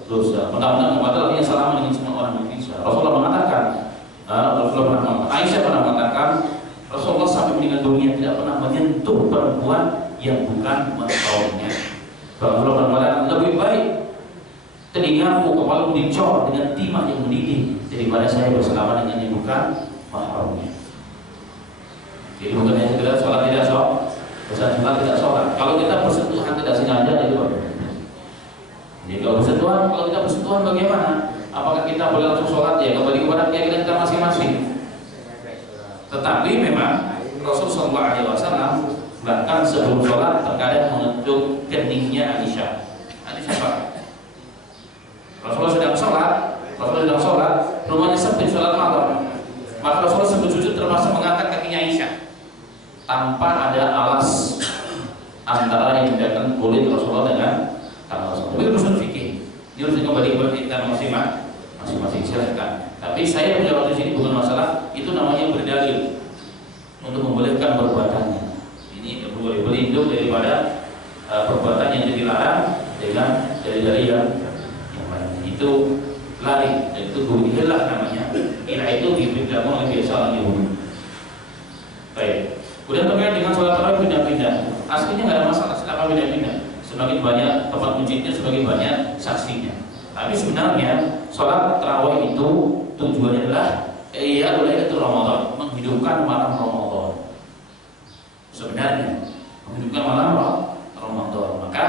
dosa. Mudah-mudahan batal artinya salaman dengan semua orang Indonesia. Rasulullah mengatakan, Aisyah pernah mengatakan, Rasulullah sampai meninggal dunia tidak pernah menyentuh perempuan yang bukan mahramnya. Rasulullah mengatakan, lebih baik telingamu, kepalamu dicor dengan timah yang mendidih daripada saya bersalaman dengan yang bukan mahramnya. Jadi bukan hanya sekedar sholat tidak sholat, sholat tidak sholat. Kalau kita bersentuhan tidak sengaja itu bagus. Jadi kalau kita bersentuhan bagaimana? Apakah kita boleh langsung sholat? Ya kembali kepada keyakinan kita masing-masing. Tetapi memang Rasulullah SAW bahkan sebelum sholat terkadang mengetuk keningnya Aisyah. Aisyah apa? Rasulullah sedang sholat, rumahnya sempit sholat malam. Maka Rasulullah sebelum sujud termasuk mengangkat kakinya Aisyah tanpa ada alas antara yang membedakan kulit Rasulullah dengan tangan Rasulullah. Itu urusan fikih. Ini urusan kembali kepada kita masing-masing silahkan. Tapi saya menjawab di sini bukan masalah itu namanya berdalil untuk membolehkan perbuatannya. Ini boleh berlindung daripada perbuatan yang dilarang dengan dari yang itu lari, dan itu budilah namanya. Ila itu dibidangkan oleh biasa orang Yahudi. Baik. Kemudian terkait dengan sholat tarawih pindah-pindah. Aslinya nggak ada masalah, silakan pindah-pindah. Semakin banyak tempat masjidnya, semakin banyak saksinya. Tapi sebenarnya sholat tarawih itu tujuannya adalah Lailatul Ramadan, menghidupkan malam Ramadan. Sebenarnya menghidupkan malam Ramadan. Maka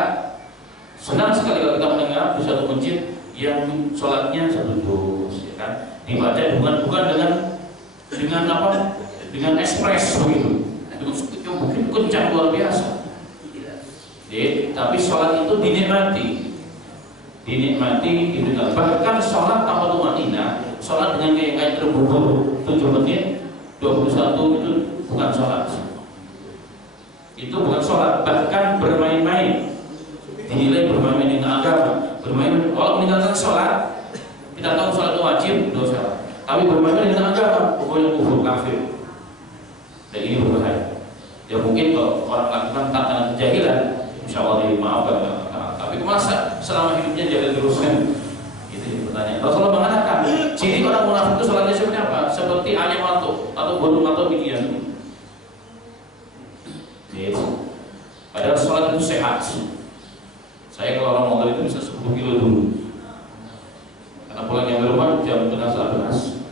senang sekali kalau kita mendengar di satu masjid yang sholatnya satu juz, ya kan? Dibaca bukan dengan apa? Dengan ekspres begitu. Itu mungkin kencang luar biasa. Tapi sholat itu dinikmati, didengar. Bahkan sholat tanpa tumanina, sholat dengan kayak terburu-buru 7 menit, 21 itu bukan sholat. Itu bukan sholat. Bahkan bermain-main dinilai bermain dengan agama. Bermain, kalau meninggalkan sholat, kita tahu sholat itu wajib, dosa. Tapi bermain dengan agama, pokoknya kufur kafir. Dan ini berbahaya. Ya mungkin kalau orang melakukan tantangan kejahilan, insya Allah dimaafkan. Tapi masa selama hidupnya jalan terus kan? Itu pertanyaan. Rasulullah mengatakan, ciri orang munafik itu sholatnya seperti apa? Seperti ayam atau burung atau bidian. Padahal sholat itu sehat. Saya kalau orang modal itu bisa 10 kilo dulu. Karena pulang yang rumah jam 11.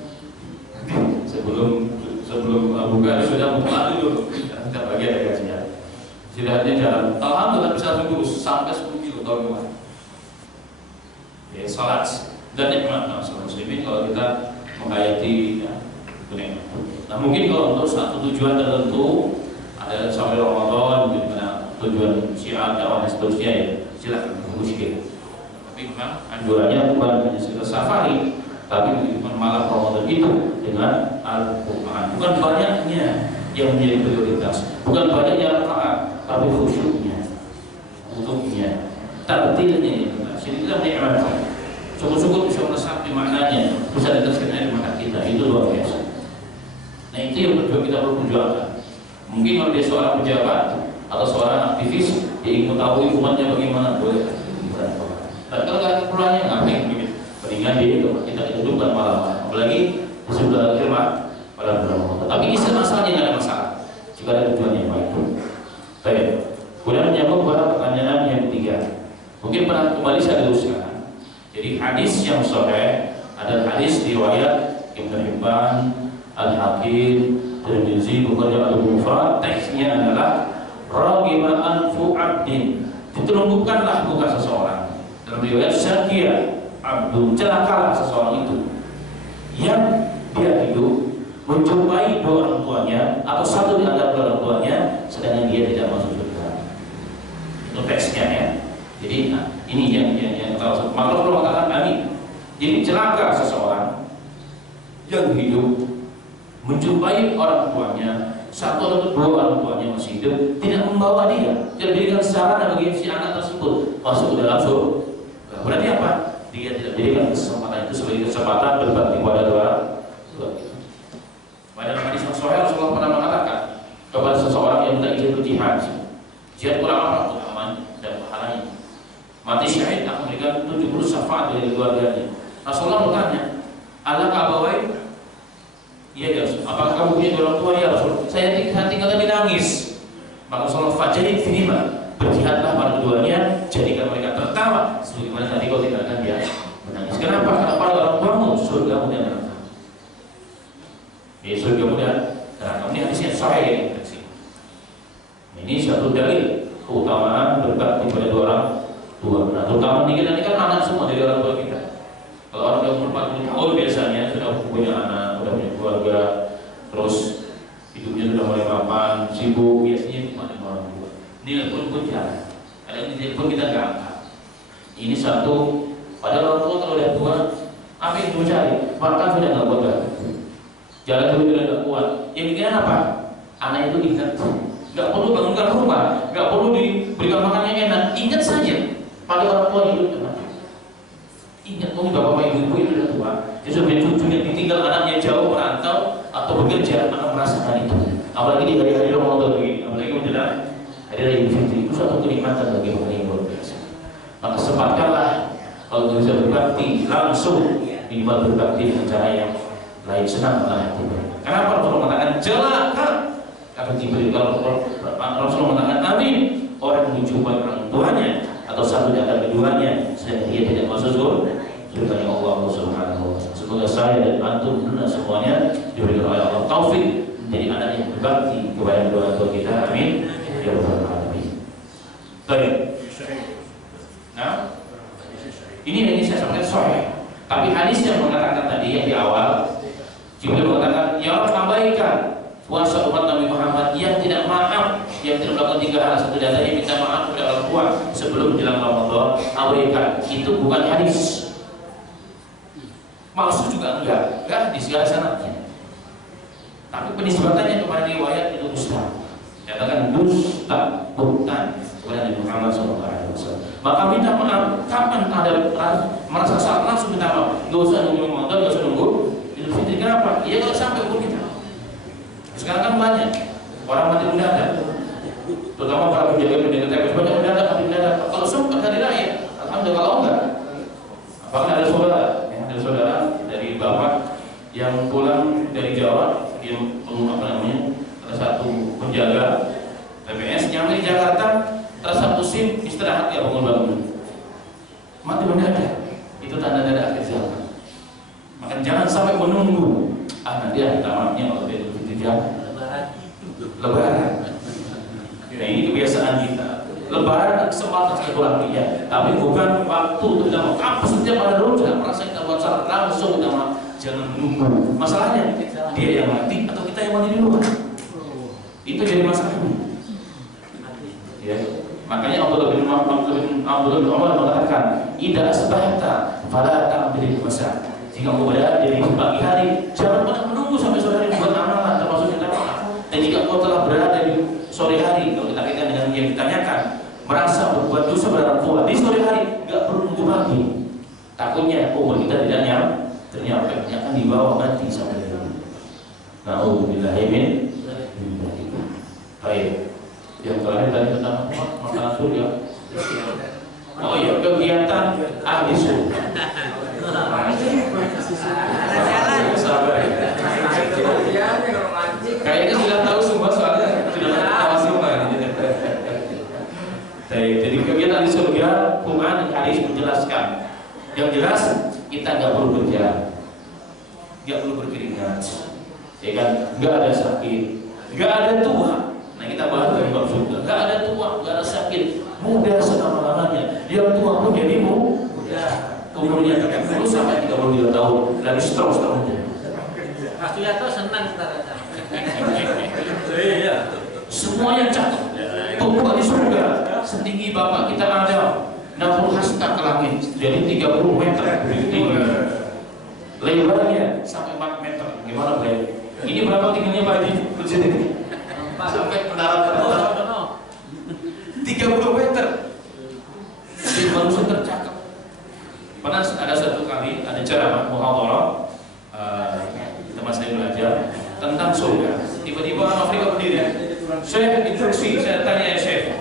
Sebelum buka sudah mulai dulu. Kita bagi ada gajinya. Istirahatnya jalan. Alhamdulillah bisa tunggu sampai 10 kilo tahun kemarin. Ya, salat dan nikmat sama muslimin kalau kita menghayati ya, nikmat. Nah mungkin kalau untuk satu tujuan tertentu ada sampai Ramadan, mungkin karena tujuan syiar dakwah dan seterusnya ya silakan musyrik. Tapi memang anjurannya bukan hanya sekedar safari, tapi menghidupkan malam Ramadan itu dengan Al-Quran. Bukan banyaknya yang menjadi prioritas, bukan banyaknya rakaat, tapi khusyuknya, wudhunya, tartilnya. Sini kita menikmati. Syukur-syukur bisa meresapi maknanya, bisa diteruskan di mata kita. Itu luar biasa. Nah itu yang berdua kita perlu perjuangkan. Mungkin kalau dia seorang pejabat atau seorang aktivis, dia ingin mengetahui umatnya bagaimana, boleh. Tapi kalau nggak keperluannya ngapain begitu? Mendingan dia itu kita hidupkan malam. Apalagi sudah firman pada bulan. Tapi ini masalahnya nggak ada masalah jika ada tujuannya yang baik. Baik. Kemudian menyambung pada pertanyaan yang ketiga. Mungkin pernah kembali saya teruskan. Jadi hadis yang sahih adalah hadis riwayat Ibnu Hibban, Al-Hakim, Tirmizi, Bukhari, Al-Mufrad. Teksnya adalah Ragima anfu abdin, ditelungkupkanlah muka seseorang. Dalam riwayat Syakia abdun, celakalah seseorang itu yang dia hidup menjumpai dua orang tua tuanya atau satu di antara kedua orang tuanya, sedangkan dia tidak masuk surga. Itu teksnya ya. Jadi ini yang kalau maka Rasulullah mengatakan amin. Jadi celaka seseorang yang hidup menjumpai orang tuanya, satu atau dua orang tuanya masih hidup, tidak membawa dia, tidak dijadikan sarana bagi si anak tersebut masuk ke dalam surga. Berarti apa? Dia tidak dijadikan kesempatan itu sebagai kesempatan berbakti kepada dua. Pada hadis yang sahih Rasulullah pernah mengatakan kepada seseorang yang tidak izin berjihad, jihad kurang apa? Untuk aman dan pahalanya. Mati syahid akan memberikan 70 syafaat dari keluarganya. Rasulullah bertanya, Allah kabawai? Iya ya Rasul. Apakah kamu punya dua orang tua? Ya Rasul. Saya tinggal tapi nangis. Maka Rasulullah fajari finima, berjihadlah pada keduanya, jadikan mereka tertawa sebagaimana tadi kau tinggalkan dia menangis. Kenapa? Karena pada orang tuamu surga muda neraka. Surga muda neraka. Ini hadisnya sahih ini. Ini satu dalil keutamaan berbakti pada dua orang tua. Nah, terutama ini kan anak semua dari orang tua kita. Kalau orang yang umur 40 tahun biasanya sudah punya anak, sudah punya keluarga, terus hidupnya sudah mulai mapan, sibuk, biasanya cuma dengan orang tua. Ini pun jarang. Ada yang telepon kita nggak angkat. Ini satu. Padahal orang tua kalau udah tua, apa yang mau cari? Makan sudah nggak kuat lagi. Jalan dulu sudah nggak kuat. Yang dikira apa? Anak itu ingat. Nggak perlu bangunkan rumah, nggak perlu diberikan makan yang enak. Ingat saja. Pada orang tua hidup teman. Ingat, bapak ibu itu sudah tua. Dia sudah cucunya ditinggal anaknya jauh merantau atau bekerja, akan merasakan itu. Apalagi di hari-hari Ramadan begini, apalagi menjelang hari raya Idul Fitri, itu suatu kenikmatan bagi orang yang luar biasa. Maka sempatkanlah kalau bisa berbakti langsung, minimal berbakti dengan cara yang lain, senang hati. Kenapa Rasulullah mengatakan celaka? Karena Jibril, kalau Rasulullah mengatakan amin, orang yang menjumpai orang tuanya atau satu di antara keduanya, sedang dia tidak masuk surga Allah Subhanahu wa taala. Semoga saya dan antum semuanya diberikan oleh Allah taufik menjadi anak yang berbakti kepada kedua orang tua kita. Amin ya rabbal alamin. Baik. Nah, ini saya sampaikan sahih. Tapi hadis yang mengatakan tadi yang di awal, Jibril mengatakan, ya Allah abaikan puasa umat Nabi Muhammad yang tidak maaf, yang tidak melakukan 3 hal. Satu dari minta maaf kepada orang tua sebelum menjelang Ramadan, abaikan. Itu bukan hadis. Maksud juga enggak di segala sanadnya. Tapi penisbatannya kepada riwayat itu dusta. Katakan dusta, bukan kepada Nabi Muhammad SAW. Maka minta maaf. Kapan ada merasa salah langsung minta maaf. Gak usah nunggu Ramadan, gak usah nunggu Idul Fitri. Kenapa? Ya kalau sampai umur kita. Sekarang kan banyak orang mati mendadak, terutama para penjaga TPS banyak mendadak mati mendadak. Kalau sempat hari raya, alhamdulillah. Kalau enggak, apakah ada saudara dari bapak yang pulang dari Jawa, dia salah satu penjaga TPS nyampe di Jakarta, terasa pusing, istirahat ya bangun mati mendadak. Itu tanda-tanda akhir zaman. Maka jangan sampai menunggu. Nanti ada tamatnya kalau dia Lebaran. Nah, ini kebiasaan kita. Lebaran kesempatan sekali pulang ya, tapi bukan waktu untuk kita mau. Apa setiap ada rujak merasa kita buat salah langsung kita mau. Jangan menunggu. Masalahnya dia yang mati atau kita yang mati duluan. Itu jadi masalahnya. Ya. Makanya Abdullah bin Umar mengatakan, "Idza asbahta fala ta'bil masa." Jika engkau berada di pagi hari, jangan pernah menunggu sampai sore hari buat amalan termasuk minta maaf. Dan jika engkau telah berada di sore hari, kalau kita kaitkan dengan yang ditanyakan, merasa berbuat dosa pada orang tua di sore hari, nggak perlu nunggu pagi. Takutnya umur kita tidak nyampe, akan dibawa mati sampai hari. Na'udzubillah min. Baik. Yang terakhir tadi tentang makanan surga. Oh iya, kegiatan ahli surga. Kayaknya sudah tahu semua soalnya sudah tahu semua. Jadi kegiatan di surga, Quran dan hadis menjelaskan. Yang jelas kita nggak perlu kerja, nggak perlu berkeringat, ya kan? Nggak ada sakit, nggak ada tua. Nah kita bahas dari bab surga. Nggak ada tua, nggak ada sakit, muda selama-lamanya. Yang tua pun jadi muda. Umurnya 30 sampai 32 tahun, lagi setahun. Mas Suyato senang sekarang. semuanya cakep. Tumbuh di surga setinggi bapak kita Adam, naful hasta ke langit, jadi 30 meter tinggi. Lebarnya sampai 4 meter. Gimana Pak? Ini berapa tingginya Pak Haji? Sampai menara 30 meter. Jadi manusia tercakap. Pernah ada satu kali ada ceramah muhadharah, teman saya belajar tentang surga. Tiba-tiba orang Afrika berdiri, Syekh instruksi, saya tanya ya Syekh,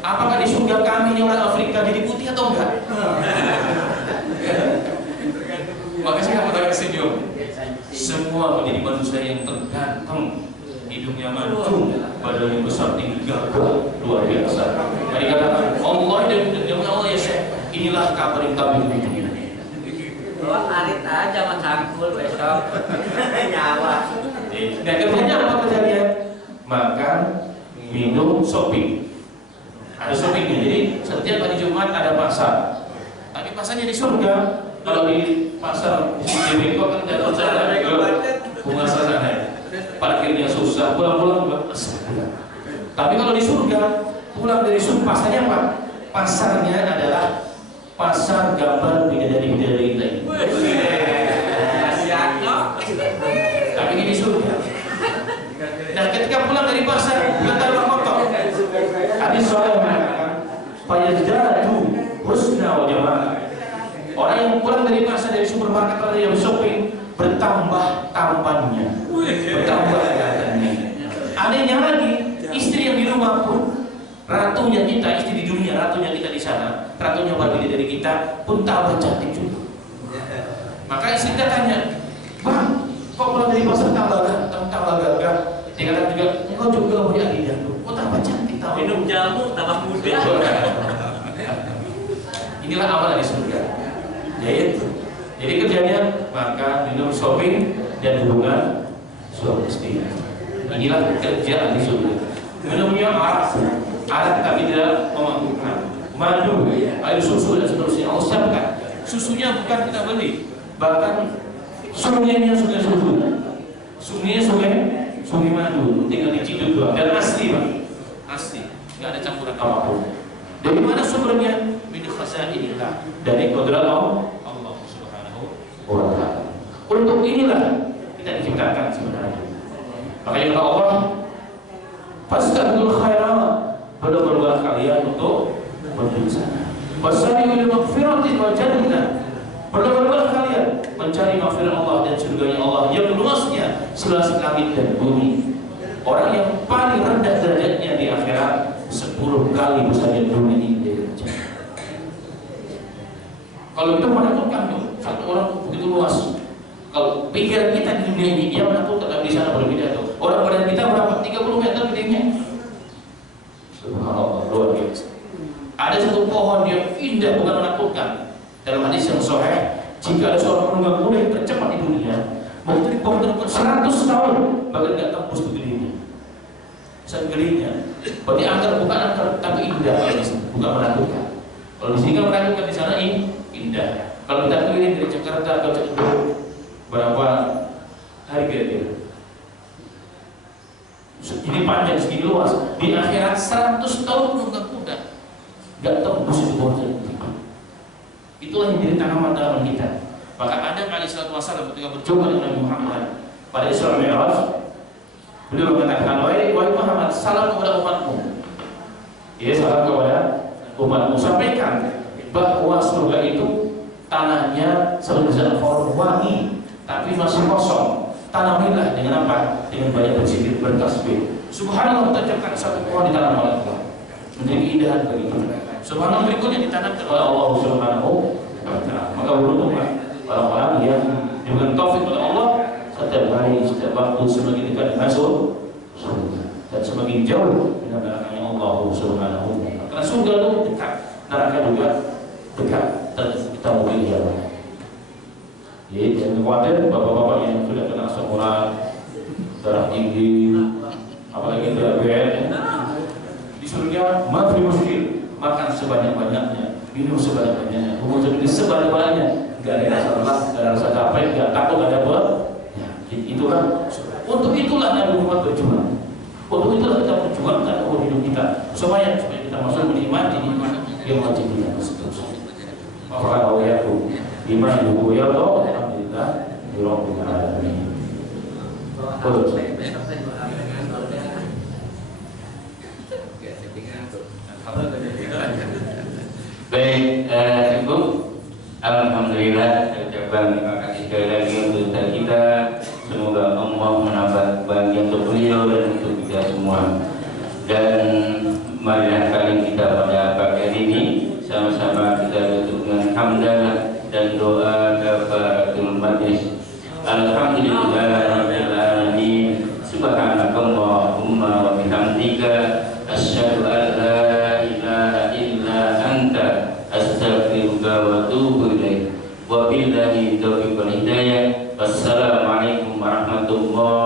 apakah di surga kami ini orang Afrika jadi putih atau enggak? Maka saya akan tanya senyum. Semua menjadi manusia yang terganteng, hidungnya mancung, badannya besar, tinggi gagah, luar biasa. Tadi katakan Allah dan Allah ya Syekh, inilah kabar yang kami butuh. Wah, arit aja mas Angkul besok nyawa. Nah kerjanya apa kerjanya? Makan, minum, shopping. Ada shoppingnya. Jadi setiap hari Jumat ada pasar. Tapi pasarnya di surga. Kalau di pasar di Bengkok kan jatuh sana bunga sana, parkirnya susah, pulang-pulang. Tapi kalau di surga, pulang dari surga pasarnya apa? Pasarnya adalah pasar gambar bidadari-bidadari kita ini. Tapi ini di surga. Nah ketika pulang dari pasar, bentar berkotor. Hadis soal mengatakan, fayajadu husna wa jamaah. Orang yang pulang dari pasar, dari supermarket atau yang shopping, bertambah tampannya, bertambah gantengnya. Anehnya lagi, istri yang di rumah pun, ratunya kita, istri di dunia, ratunya kita di sana, ratunya bagi dari kita pun tambah cantik juga. Maka istri kita tanya, Bang, kok pulang dari pasar tambah ganteng, tambah gagah? Dia kata juga, engkau juga punya lidah, kok tambah cantik, tambah Minum jamu tambah muda. Inilah amalan di surga. Yaitu, jadi kerjanya makan, minum, shopping, dan hubungan suami istri. Inilah kerjaan di surga. Minumnya arak tapi tidak memabukkan. Madu, air susu dan seterusnya. Allah siapkan. Susunya bukan kita beli, bahkan sungainya sungai susu. Sungainya sungai madu, tinggal diciduk doang. Dan asli Pak, asli, nggak ada campuran apapun. Dari mana sumbernya? Min khazainillah, dari kodrat Allah Subhanahu wa ta'ala. Untuk inilah kita diciptakan sebenarnya. Makanya kata Allah, fastabiqul khairat, berdoa kalian untuk menuju sana. Wasabiqul maghfirati wa jannah, berdoa kalian mencari maghfirah Allah dan surganya Allah yang luasnya seluas langit dan bumi. Orang yang paling rendah derajatnya di akhirat 10 kali besarnya dunia ini. Kalau kita menakutkan tuh, satu orang begitu luas. Kalau pikiran kita di dunia ini, dia menakutkan, tapi di sana berbeda tuh. Orang badan kita berapa? 30 meter gedenya. Subhanallah, luar biasa. Ada satu pohon yang indah, bukan menakutkan. Dalam hadis yang sahih, jika ada seorang penunggang kuda yang tercepat di dunia, begitu di pohon tersebut 100 tahun, bahkan tidak tembus begini. Segelinya, berarti angker bukan angker, tapi indah, bukan menakutkan. Kalau di sini kan menakutkan, di sana indah. Kalau kita keliling dari Jakarta ke Cirebon, berapa hari kira-kira? Ini panjang, segini luas. Di akhirat 100 tahun menunggang kuda, nggak tembus di bawah itu. Itulah yang jadi tanaman dalam kita. Maka Adam alaihissalatu wassalam ketika berjumpa dengan Nabi Muhammad pada Isra Mi'raj, beliau mengatakan, wahai Muhammad, salam kepada umatmu. Ya, salam kepada umatmu. Sampaikan bahwa surga itu tanahnya sebesar pohon wangi, tapi masih kosong. Tanamilah dengan apa? Dengan banyak berzikir, bertasbih. Subhanallah, mentajamkan satu pohon di tanah oleh Allah, menjadi keindahan bagi kita. Subhanallah berikutnya ditanamkan oleh Allah Subhanahu wa ta'ala. Maka beruntunglah orang-orang yang diberikan taufik oleh Allah setiap hari, setiap waktu semakin dekat masuk surga dan semakin jauh dengan nerakanya Allah Subhanahu wa ta'ala. Karena surga itu dekat, neraka juga dekat, dan kita mungkin jauh. Jadi jangan khawatir bapak-bapak yang sudah kena asam urat, darah tinggi, apalagi diabetes, di surga mafi muskil, makan sebanyak-banyaknya, minum sebanyak-banyaknya, hubungan sebanyak-banyaknya, gak ada rasa lelah, gak ada rasa capek, gak takut, gak ada buat. Ya, itulah. Untuk itulah Nabi Muhammad berjuang. Untuk itu kita perjuangkan untuk hidup kita supaya kita masuk menikmati yang wajib kita tersebut. Maka aku iman dulu ya Allah, alhamdulillah, Rabbil alamin. Baik, Ibu, alhamdulillah, ucapan terima kasih sekali lagi untuk kita. Semoga Allah menambah kebahagiaan untuk beliau dan untuk kita semua. Dan marilah kali kita pada pagi hari ini sama-sama kita tutup dengan hamdalah dan doa kafaratul majlis. Alhamdulillahirabbil alamin. Subhanakallahumma wa bihamdika asyhadu an la ilaha illa anta astaghfiruka wa atubu ilaik. Wabillahi taufiq wal hidayah. Wassalamualaikum warahmatullahi